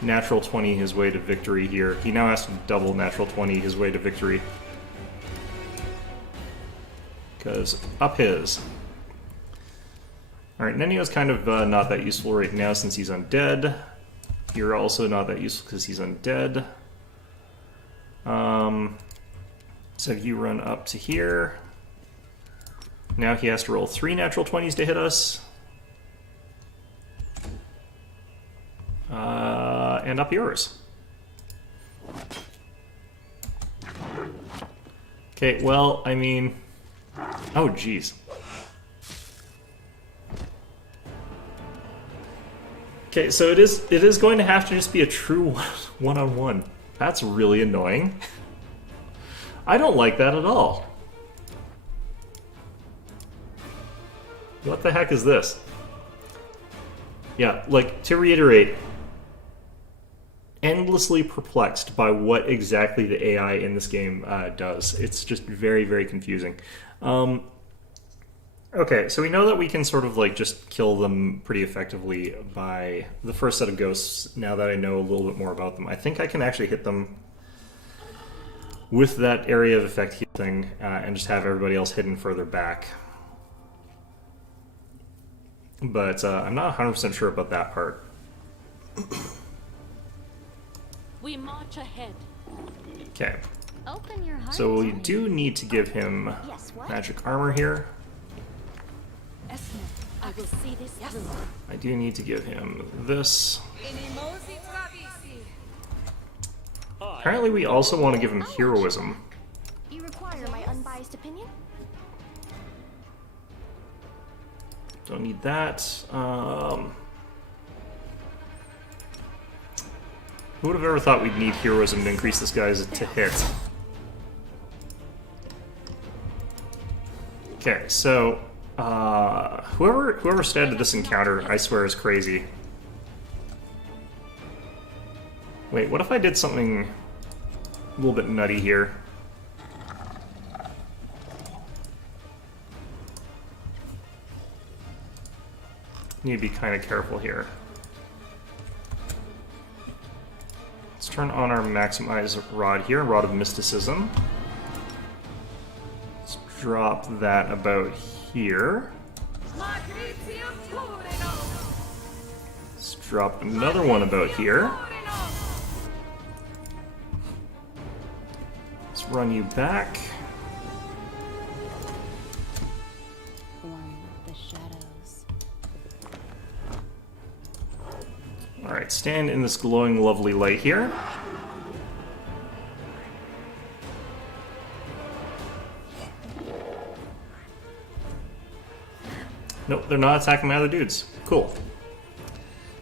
natural 20 his way to victory here. He now has to double natural 20 his way to victory. Because up his. Alright, Nenio's kind of not that useful right now since he's undead. You're also not that useful because he's undead. So you run up to here. Now he has to roll 3 natural 20s to hit us. And up yours. Okay, well, I mean... oh, jeez. Okay, so it is going to have to just be a true one-on-one. That's really annoying. I don't like that at all. What the heck is this? Yeah, like, to reiterate, endlessly perplexed by what exactly the AI in this game does. It's just very, very confusing. Okay, so we know that we can sort of like just kill them pretty effectively by the first set of ghosts, now that I know a little bit more about them. I think I can actually hit them with that area of effect thing and just have everybody else hidden further back. But I'm not 100% sure about that part. We march ahead. Okay. Open your heart So we to me. do need to give him Yes, what? magic armor here. I will see this through. I do need to give him this. Apparently we also want to give him heroism. You require my unbiased opinion? Don't need that. Who would have ever thought we'd need heroism to increase this guy's to hit? Okay, so whoever statted this encounter, I swear, is crazy. Wait, what if I did something a little bit nutty here? Need to be kind of careful here. Let's turn on our maximize rod here, Rod of Mysticism. Let's drop that about here. Let's drop another one about here. Let's run you back. Alright, stand in this glowing, lovely light here. Nope, they're not attacking my other dudes. Cool.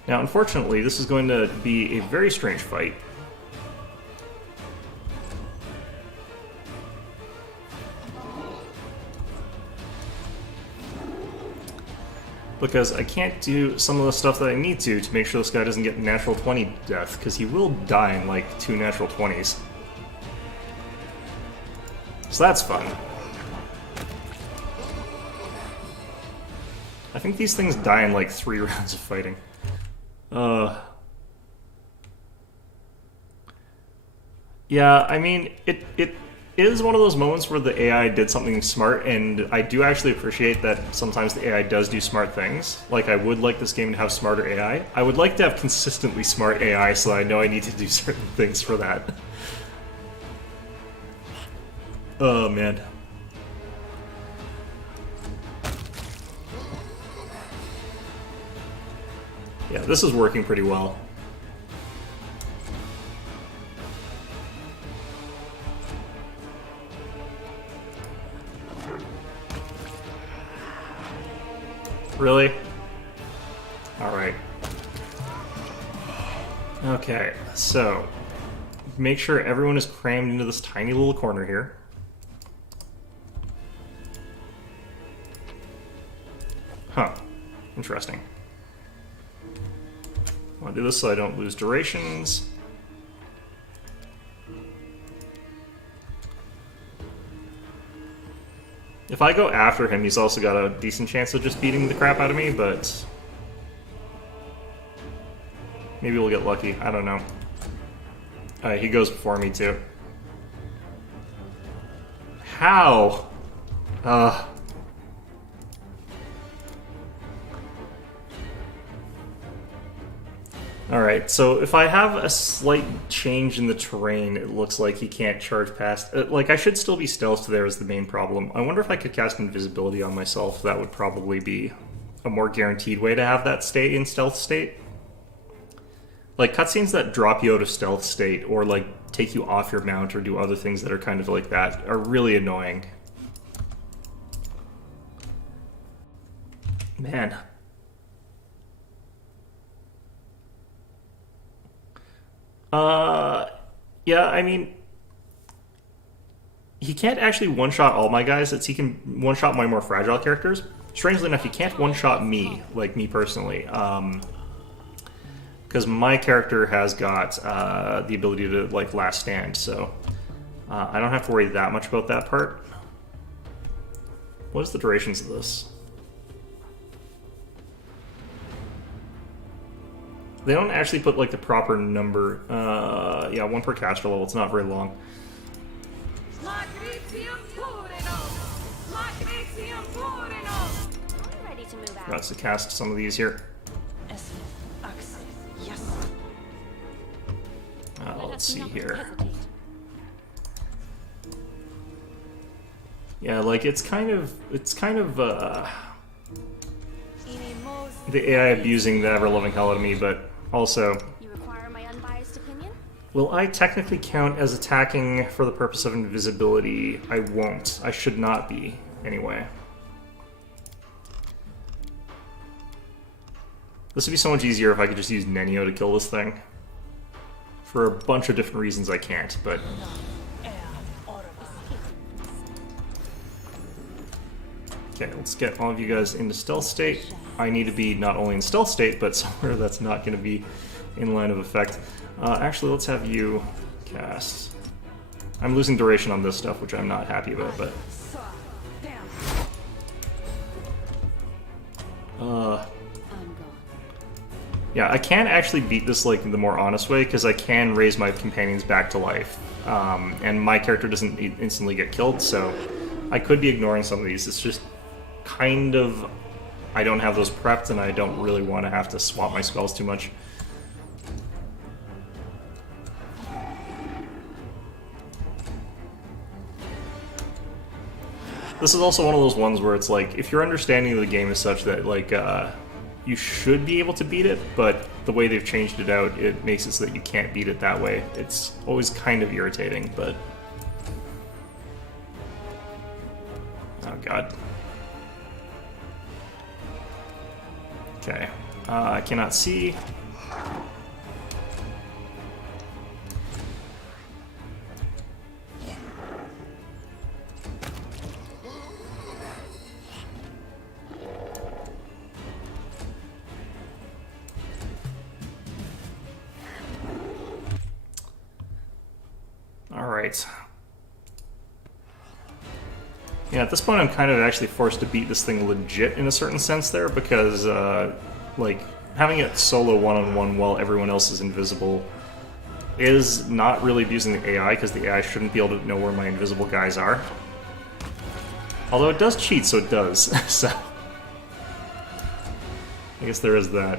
Now, unfortunately, this is going to be a very strange fight. Because I can't do some of the stuff that I need to make sure this guy doesn't get natural 20 death, because he will die in like 2 natural 20s. So that's fun. I think these things die in like 3 rounds of fighting. Yeah, I mean, it is one of those moments where the AI did something smart, and I do actually appreciate that sometimes the AI does do smart things. Like, I would like this game to have smarter AI. I would like to have consistently smart AI so I know I need to do certain things for that. Oh, man. Yeah, this is working pretty well. Really? Alright. Okay, so make sure everyone is crammed into this tiny little corner here. Huh. Interesting. I want to do this so I don't lose durations. If I go after him, he's also got a decent chance of just beating the crap out of me, but maybe we'll get lucky. I don't know. He goes before me, too. How? Alright, so if I have a slight change in the terrain, it looks like he can't charge past... like, I should still be stealthed there is the main problem. I wonder if I could cast Invisibility on myself. That would probably be a more guaranteed way to have that stay in stealth state. Like, cutscenes that drop you out of stealth state, or, like, take you off your mount, or do other things that are kind of like that, are really annoying. Man. Yeah, I mean, he can't actually one-shot all my guys. He can one-shot my more fragile characters. Strangely enough, he can't one-shot me, like me personally, because my character has got the ability to, like, last stand, so I don't have to worry that much about that part. What is the durations of this? They don't actually put, like, the proper number. Yeah, 1 per caster level. It's not very long. I'm ready to move out. Got to cast some of these here. Let's see here. Yeah, like, it's kind of the AI abusing the ever-loving hell out of me, but also... You require my unbiased opinion? Will I technically count as attacking for the purpose of invisibility? I won't. I should not be, anyway. This would be so much easier if I could just use Nenio to kill this thing. For a bunch of different reasons I can't, but... Okay, let's get all of you guys into stealth state. I need to be not only in stealth state, but somewhere that's not going to be in line of effect. Actually, let's have you cast. I'm losing duration on this stuff, which I'm not happy about, but... Yeah, I can actually beat this like the more honest way, because I can raise my companions back to life. And my character doesn't instantly get killed, so I could be ignoring some of these. It's just kind of... I don't have those prepped, and I don't really want to have to swap my spells too much. This is also one of those ones where it's like, if your understanding of the game is such that, like, you should be able to beat it, but the way they've changed it out, it makes it so that you can't beat it that way. It's always kind of irritating, but... Oh, God. Okay. I cannot see. Alright. Yeah, at this point I'm kind of actually forced to beat this thing legit in a certain sense there, because, like, having it solo one-on-one while everyone else is invisible is not really abusing the AI, because the AI shouldn't be able to know where my invisible guys are. Although it does cheat, so it does, so... I guess there is that.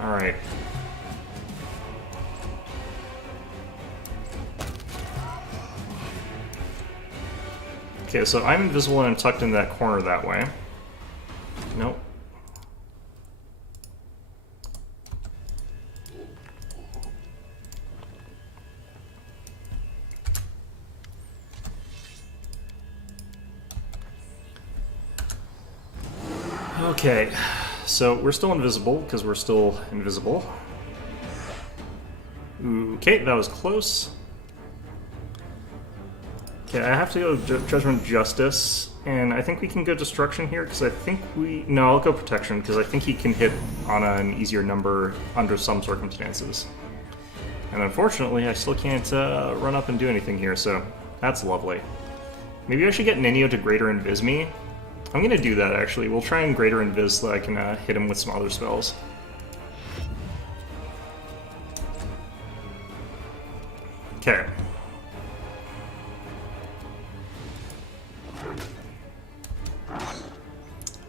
Alright. Okay, so I'm invisible and I'm tucked in that corner that way. Nope. Okay, so we're still invisible because we're still invisible. Okay, that was close. Okay, I have to go Judgment Justice, and I think we can go Destruction here, because I think we... No, I'll go Protection, because I think he can hit on an easier number under some circumstances. And unfortunately, I still can't run up and do anything here, so that's lovely. Maybe I should get Nenio to Greater Invis me. I'm going to do that, actually. We'll try and Greater Invis so that I can hit him with some other spells. Okay.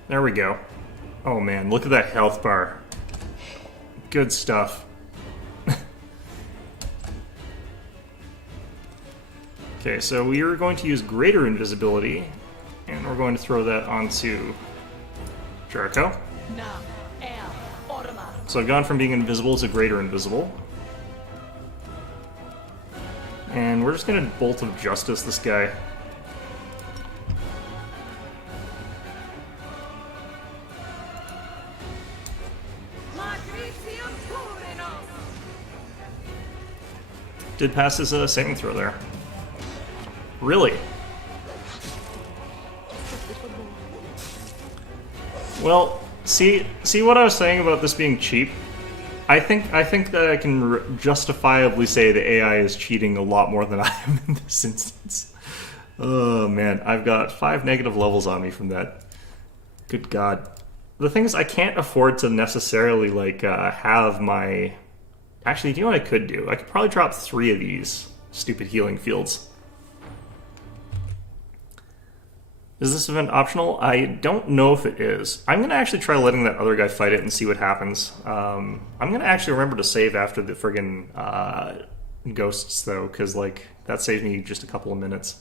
There we go. Oh man, look at that health bar. Good stuff. Okay, so we are going to use Greater Invisibility, and we're going to throw that onto Jericho. So I've gone from being invisible to Greater Invisible. And we're just going to Bolt of Justice this guy. Did pass his saving throw there. Really? Well, see what I was saying about this being cheap? I think that I can justifiably say the AI is cheating a lot more than I am in this instance. Oh man, I've got 5 negative levels on me from that. Good God. The thing is, I can't afford to necessarily like have my... Actually, do you know what I could do? I could probably drop 3 of these stupid healing fields. Is this event optional? I don't know if it is. I'm going to actually try letting that other guy fight it and see what happens. I'm going to actually remember to save after the friggin' ghosts, though, because, like, that saved me just a couple of minutes.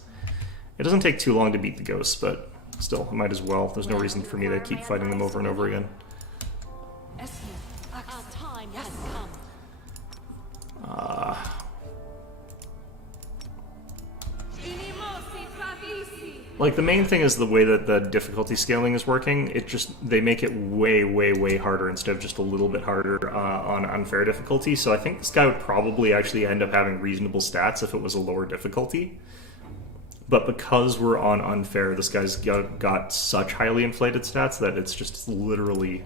It doesn't take too long to beat the ghosts, but still, I might as well. There's no reason for me to keep fighting them over and over again. Our time has come. Like, the main thing is the way that the difficulty scaling is working. They make it way, way, way harder instead of just a little bit harder on unfair difficulty. So I think this guy would probably actually end up having reasonable stats if it was a lower difficulty. But because we're on unfair, this guy's got such highly inflated stats that it's just literally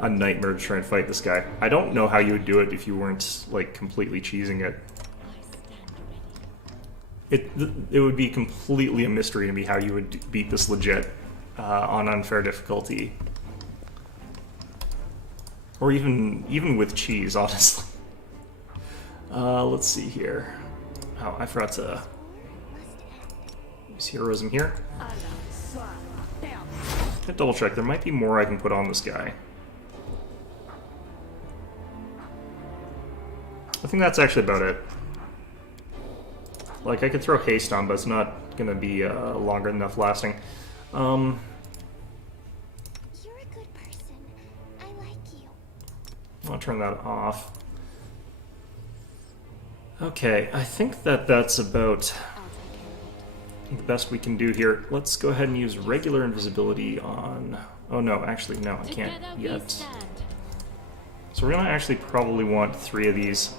a nightmare to try and fight this guy. I don't know how you would do it if you weren't, like, completely cheesing it. It would be completely a mystery to me how you would beat this legit on unfair difficulty. Or even with cheese, honestly. Let's see here. Oh, I forgot to use heroism here. Double check, there might be more I can put on this guy. I think that's actually about it. Like, I could throw haste on, but it's not gonna be longer enough lasting. You're a good person. I like you. I'll turn that off. Okay, I think that's about the best we can do here. Let's go ahead and use regular invisibility on... Oh no, actually no, I can't yet. So we're gonna actually probably want 3 of these.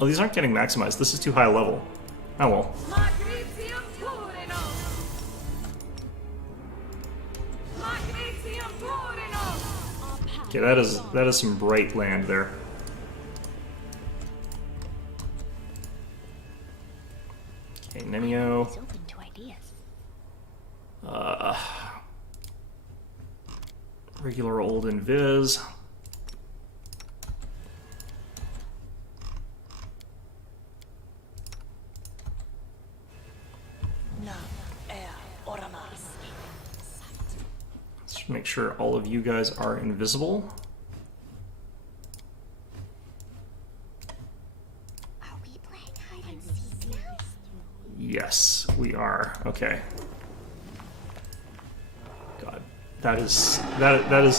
Oh, these aren't getting maximized. This is too high a level. Oh well. Okay, that is some bright land there. Okay, Nenio. He's open to ideas. Regular old invis. Let's make sure all of you guys are invisible. Are we playing hide and seek now? Yes, we are. Okay. God, that is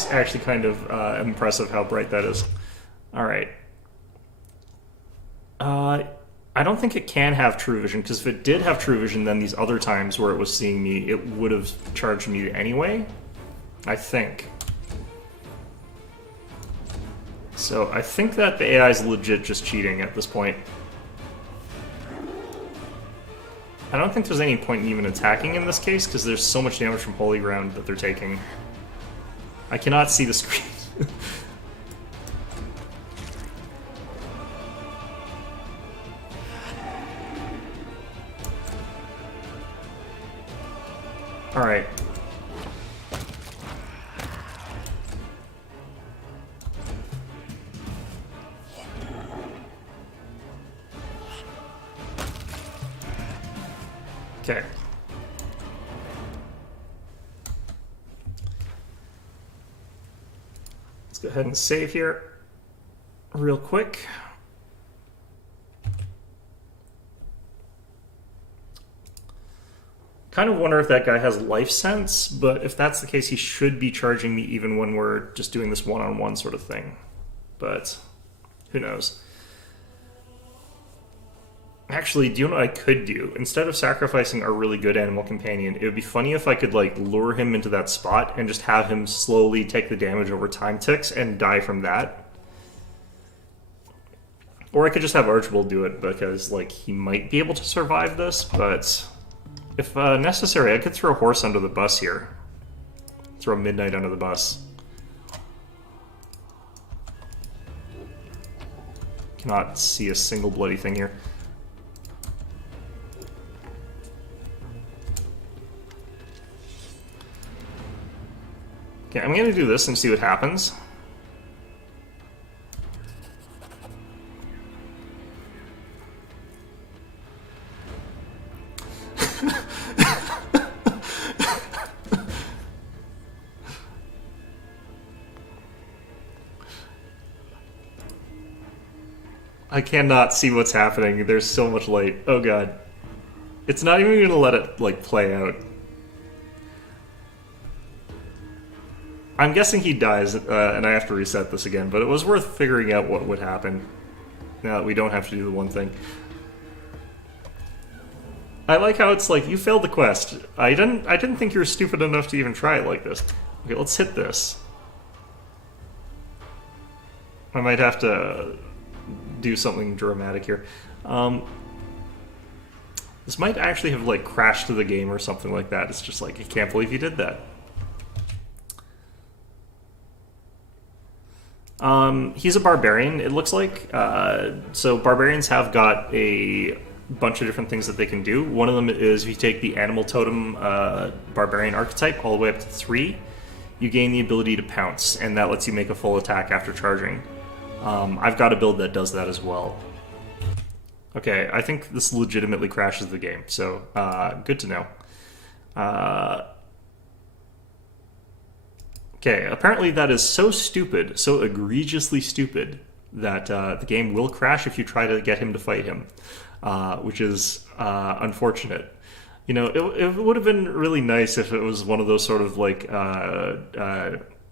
actually kind of impressive how bright that is. All right. I don't think it can have true vision, because if it did have true vision, then these other times where it was seeing me, it would have charged me anyway. I think. So I think that the AI is legit just cheating at this point. I don't think there's any point in even attacking in this case, because there's so much damage from Holy Ground that they're taking. I cannot see the screen. Alright. Okay. Let's go ahead and save here real quick. Kind of wonder if that guy has life sense, but if that's the case, he should be charging me even when we're just doing this one-on-one sort of thing. But who knows? Actually, do you know what I could do? Instead of sacrificing our really good animal companion, it would be funny if I could, like, lure him into that spot and just have him slowly take the damage over time ticks and die from that. Or I could just have Archibald do it, because, like, he might be able to survive this, but if necessary, I could throw a horse under the bus here. Throw Midnight under the bus. Cannot see a single bloody thing here. Okay, I'm gonna do this and see what happens. I cannot see what's happening. There's so much light. Oh god. It's not even gonna let it, like, play out. I'm guessing he dies, and I have to reset this again, but it was worth figuring out what would happen. Now that we don't have to do the one thing. I like how it's like, you failed the quest. I didn't think you were stupid enough to even try it like this. Okay, let's hit this. I might have to do something dramatic here. This might actually have, like, crashed to the game or something like that. It's just like, I can't believe you did that. He's a barbarian, it looks like. So barbarians have got a bunch of different things that they can do. One of them is if you take the animal totem barbarian archetype all the way up to 3, you gain the ability to pounce, and that lets you make a full attack after charging. I've got a build that does that as well. Okay, I think this legitimately crashes the game, so good to know. Okay, apparently that is so stupid, so egregiously stupid, that the game will crash if you try to get him to fight him, which is unfortunate. You know, it would have been really nice if it was one of those sort of, like,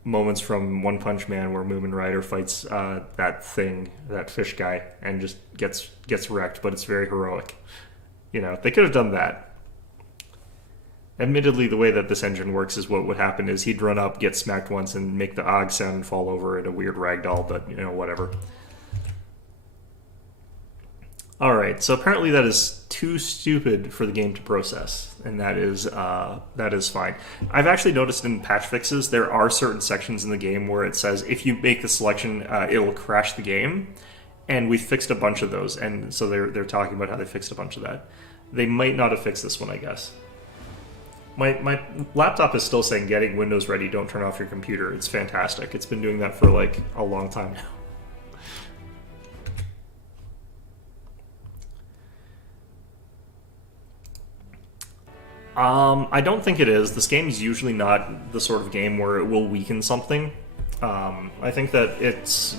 moments from One Punch Man where Moomin Rider fights that thing, that fish guy, and just gets wrecked, but it's very heroic. You know, they could have done that. Admittedly, the way that this engine works is what would happen is he'd run up, get smacked once, and make the og sound and fall over at a weird ragdoll, but, you know, whatever. Alright, so apparently that is too stupid for the game to process, and that is fine. I've actually noticed in patch fixes there are certain sections in the game where it says if you make the selection, it'll crash the game, and we fixed a bunch of those, and so they're talking about how they fixed a bunch of that. They might not have fixed this one, I guess. My laptop is still saying getting Windows ready, don't turn off your computer. It's fantastic. It's been doing that for, like, a long time now. I don't think it is. This game is usually not the sort of game where it will weaken something. I think that it's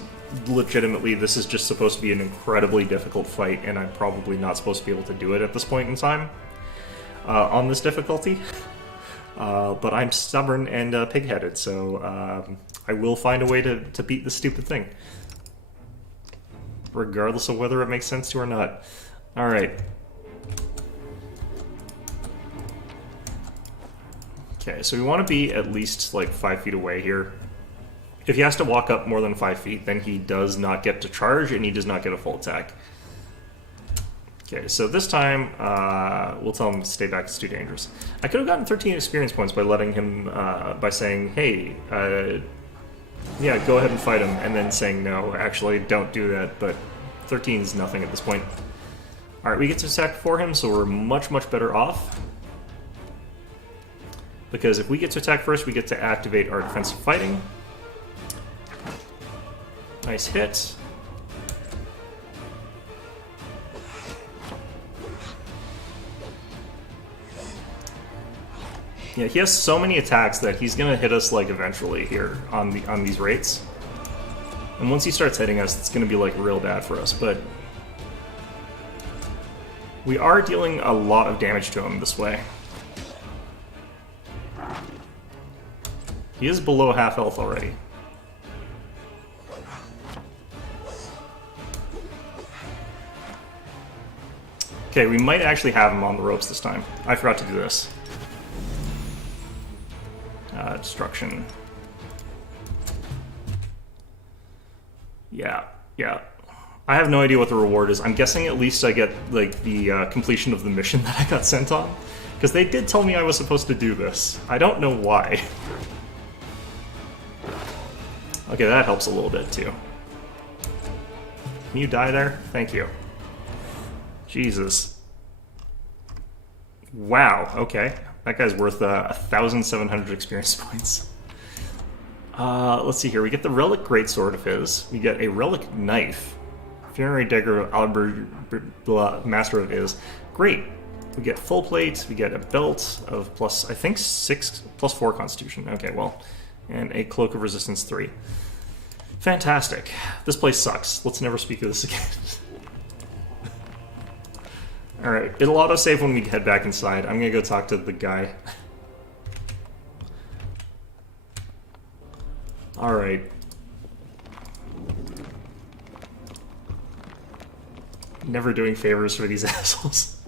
legitimately, this is just supposed to be an incredibly difficult fight, and I'm probably not supposed to be able to do it at this point in time. On this difficulty, but I'm stubborn and pig-headed, so I will find a way to beat this stupid thing, regardless of whether it makes sense to or not. Alright. Okay, so we want to be at least, like, 5 feet away here. If he has to walk up more than 5 feet, then he does not get to charge, and he does not get a full attack. Okay, so this time, we'll tell him to stay back, it's too dangerous. I could have gotten 13 experience points by letting him, by saying, hey, yeah, go ahead and fight him, and then saying, no, actually, don't do that, but 13 is nothing at this point. Alright, we get to attack for him, so we're much, much better off. Because if we get to attack first, we get to activate our defensive fighting. Nice hit. Yeah, he has so many attacks that he's gonna hit us, like, eventually here on these rates. And once he starts hitting us, it's gonna be, like, real bad for us, but we are dealing a lot of damage to him this way. He is below half health already. Okay, we might actually have him on the ropes this time. I forgot to do this. Destruction. Yeah. I have no idea what the reward is. I'm guessing at least I get, like, the completion of the mission that I got sent on. Because they did tell me I was supposed to do this. I don't know why. Okay, that helps a little bit, too. Can you die there? Thank you. Jesus. Wow, okay. That guy's worth 1,700 experience points. Let's see here. We get the Relic Greatsword of his. We get a Relic Knife. Funerary Dagger of Albert Master of his. Great. We get full plate. We get a belt of plus, I think, 6 plus 4 Constitution. Okay, well. And a Cloak of Resistance 3. Fantastic. This place sucks. Let's never speak of this again. Alright, it'll auto-save when we head back inside. I'm gonna go talk to the guy. Alright. Never doing favors for these assholes.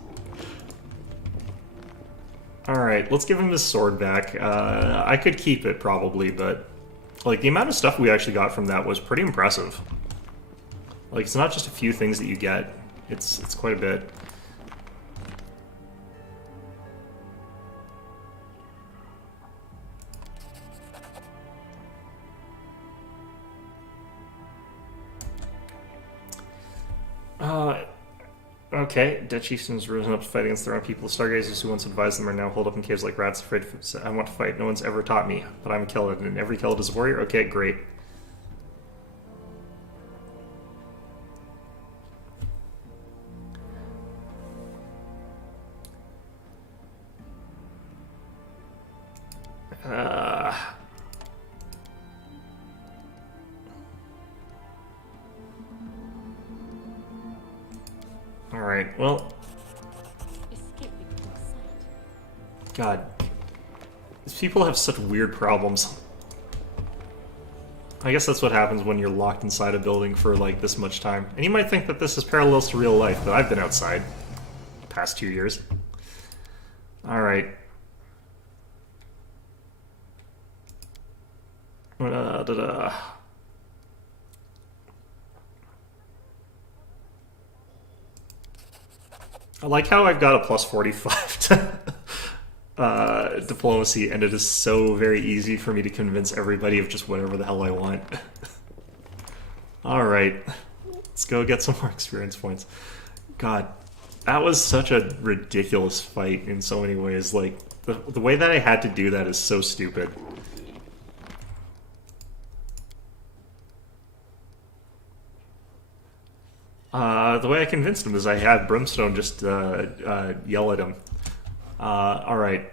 Alright, let's give him his sword back. I could keep it, probably, but... Like, the amount of stuff we actually got from that was pretty impressive. Like, it's not just a few things that you get. It's quite a bit. Okay, dead chieftains risen up to fight against their own people. The stargazers who once advised them are now holed up in caves like rats, afraid I want to fight. No one's ever taught me, but I'm a Kelid, and every Kelid is a warrior? Okay, great. Alright, well... God. These people have such weird problems. I guess that's what happens when you're locked inside a building for, like, this much time. And you might think that this is parallels to real life, but I've been outside the past 2 years. Alright. I like how I've got a plus 45 to diplomacy, and it is so very easy for me to convince everybody of just whatever the hell I want. Alright, let's go get some more experience points. God, that was such a ridiculous fight in so many ways. Like, the way that I had to do that is so stupid. The way I convinced him is I had Brimstone just yell at him. Alright.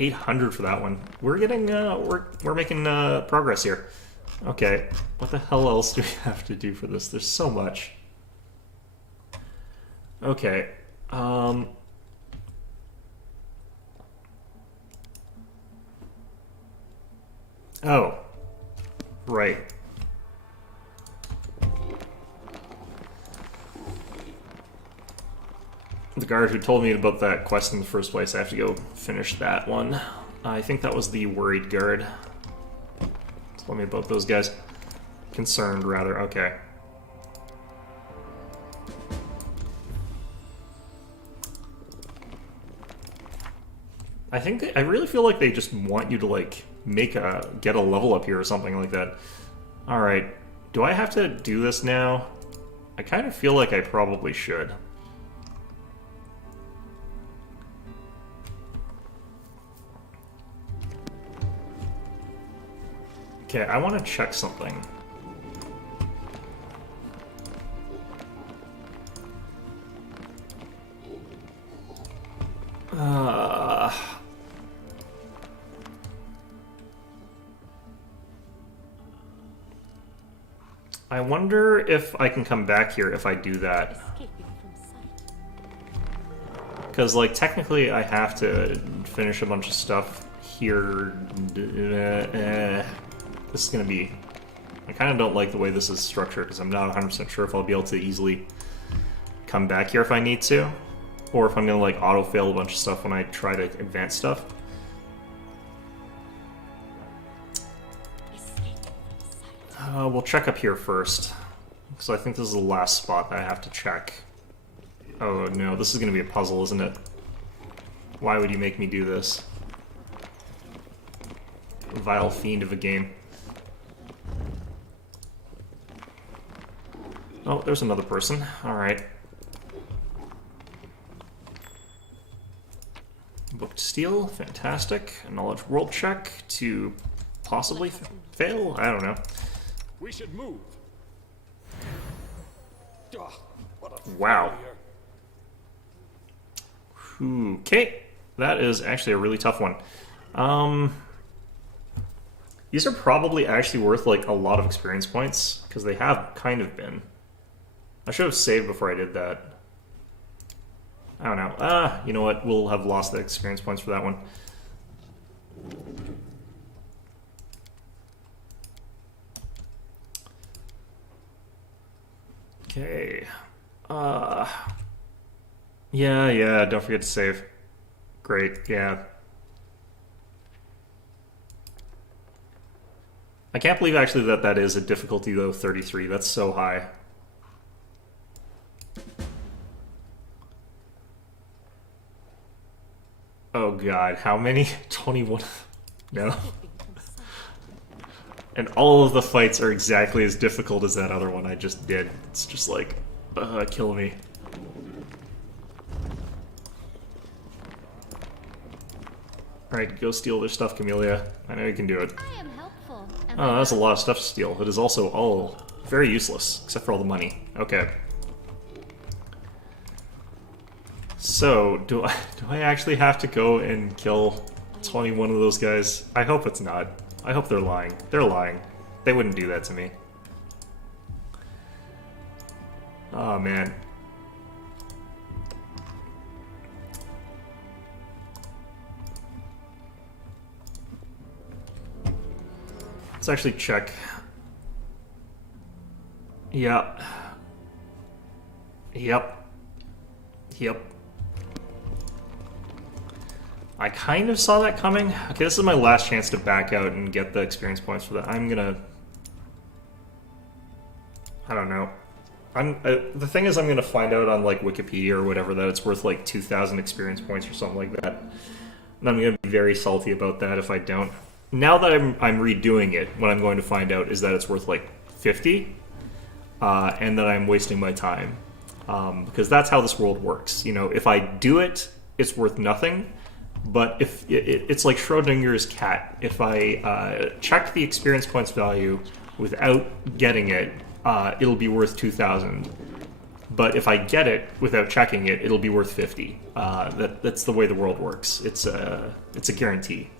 800 for that one. We're getting, we're making progress here. Okay, what the hell else do we have to do for this? There's so much. Okay, oh, right. The guard who told me about that quest in the first place, I have to go finish that one. I think that was the worried guard. Told me about those guys. Concerned, rather. Okay. I really feel like they just want you to, like, get a level up here or something like that. Alright. Do I have to do this now? I kind of feel like I probably should. Okay, I want to check something. I wonder if I can come back here if I do that. Because, like, technically I have to finish a bunch of stuff here. This is going to be... I kind of don't like the way this is structured, because I'm not 100% sure if I'll be able to easily come back here if I need to. Or if I'm going to, like, auto-fail a bunch of stuff when I try to advance stuff. We'll check up here first. Because I think this is the last spot that I have to check. Oh no, this is going to be a puzzle, isn't it? Why would you make me do this? Vile fiend of a game. Oh, there's another person. Alright. Book to steal. Fantastic. A knowledge world check to possibly fail? I don't know. We should move. Wow. Okay. That is actually a really tough one. These are probably actually worth, like, a lot of experience points, because they have kind of been. I should have saved before I did that. I don't know. You know what? We'll have lost the experience points for that one. Okay. Yeah, don't forget to save. Great, yeah. I can't believe actually that is a difficulty though, 33. That's so high. Oh god, how many? 21? No. And all of the fights are exactly as difficult as that other one I just did. It's just like, kill me. Alright, go steal their stuff, Camellia. I know you can do it. I am helpful. Oh, that's a lot of stuff to steal. It is also all very useless, except for all the money. Okay. So, do I actually have to go and kill 21 of those guys? I hope it's not. I hope they're lying. They're lying. They wouldn't do that to me. Oh, man. Let's actually check. Yeah. Yep. I kind of saw that coming. Okay, this is my last chance to back out and get the experience points for that. I'm gonna... I don't know. The thing is, I'm gonna find out on, like, Wikipedia or whatever that it's worth, like, 2,000 experience points or something like that. And I'm gonna be very salty about that if I don't. Now that I'm redoing it, what I'm going to find out is that it's worth, like, 50, and that I'm wasting my time. Because that's how this world works. You know, if I do it, it's worth nothing. But if it's like Schrodinger's cat. If I check the experience points value without getting it, it'll be worth 2,000. But if I get it without checking it, it'll be worth 50. That's the way the world works. It's a guarantee.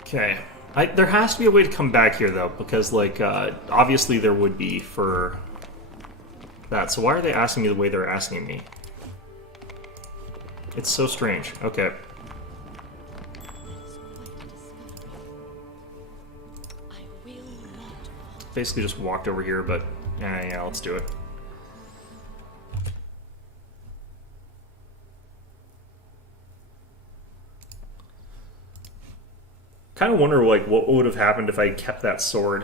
Okay. There has to be a way to come back here though, because like obviously there would be for that. So why are they asking me the way they're asking me? It's so strange. Okay. Basically just walked over here, but yeah, let's do it. Kind of wonder like what would have happened if I kept that sword.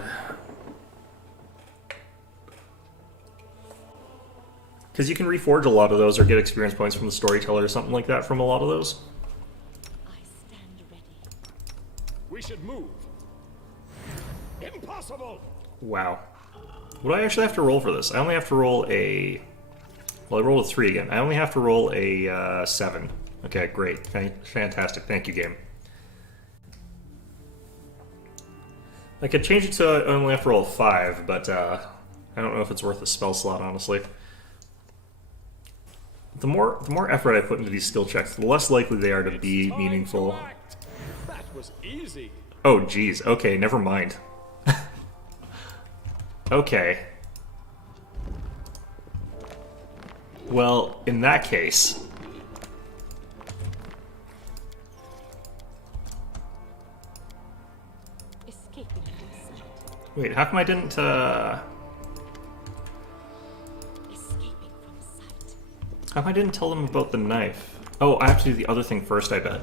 Because you can reforge a lot of those or get experience points from the storyteller or something like that from a lot of those. I stand ready. We should move. Impossible! Wow. Would I actually have to roll for this? I only have to roll a... Well, I rolled a 3 again. I only have to roll a 7. Okay, great. Fantastic. Thank you, game. I could change it to I only have to roll a 5, but I don't know if it's worth a spell slot, honestly. The more effort I put into these skill checks, the less likely they are to be meaningful. That was easy. Oh, geez. Okay, never mind. Okay. Well, in that case... Escaping from sight. Wait, how come I didn't, Escaping from sight. How come I didn't tell them about the knife? Oh, I have to do the other thing first, I bet.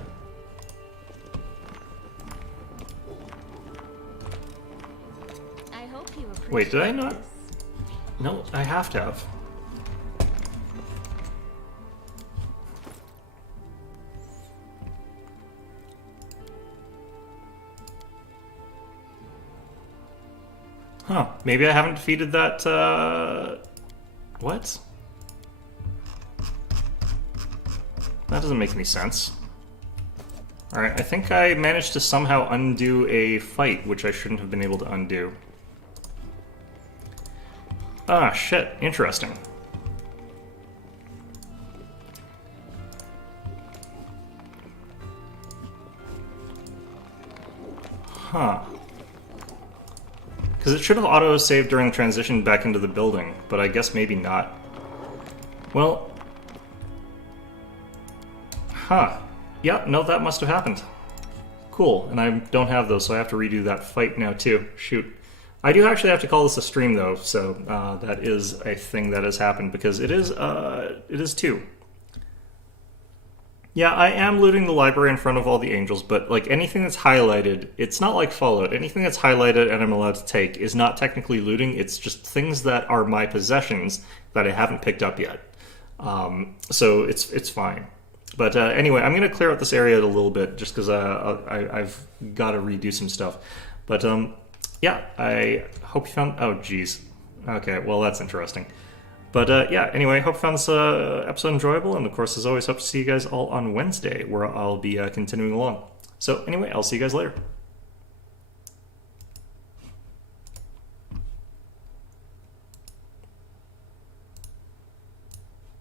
I hope you appreciate Wait, did I not? this. No, I have to have. Huh, maybe I haven't defeated that, what? That doesn't make any sense. Alright, I think I managed to somehow undo a fight, which I shouldn't have been able to undo. Ah, shit. Interesting. Huh. Because it should have auto-saved during the transition back into the building, but I guess maybe not. Well... Huh. Yeah, no, that must have happened. Cool, and I don't have those, so I have to redo that fight now, too. Shoot. I do actually have to call this a stream, though, so that is a thing that has happened, because it is 2. Yeah, I am looting the library in front of all the angels, but like anything that's highlighted, it's not like Fallout. Anything that's highlighted and I'm allowed to take is not technically looting, it's just things that are my possessions that I haven't picked up yet. So it's fine. But anyway, I'm going to clear out this area a little bit, just because I've got to redo some stuff. But yeah, I hope you found... Oh, geez. Okay, well, that's interesting. But yeah, anyway, hope you found this episode enjoyable, and of course, as always, hope to see you guys all on Wednesday, where I'll be continuing along. So anyway, I'll see you guys later.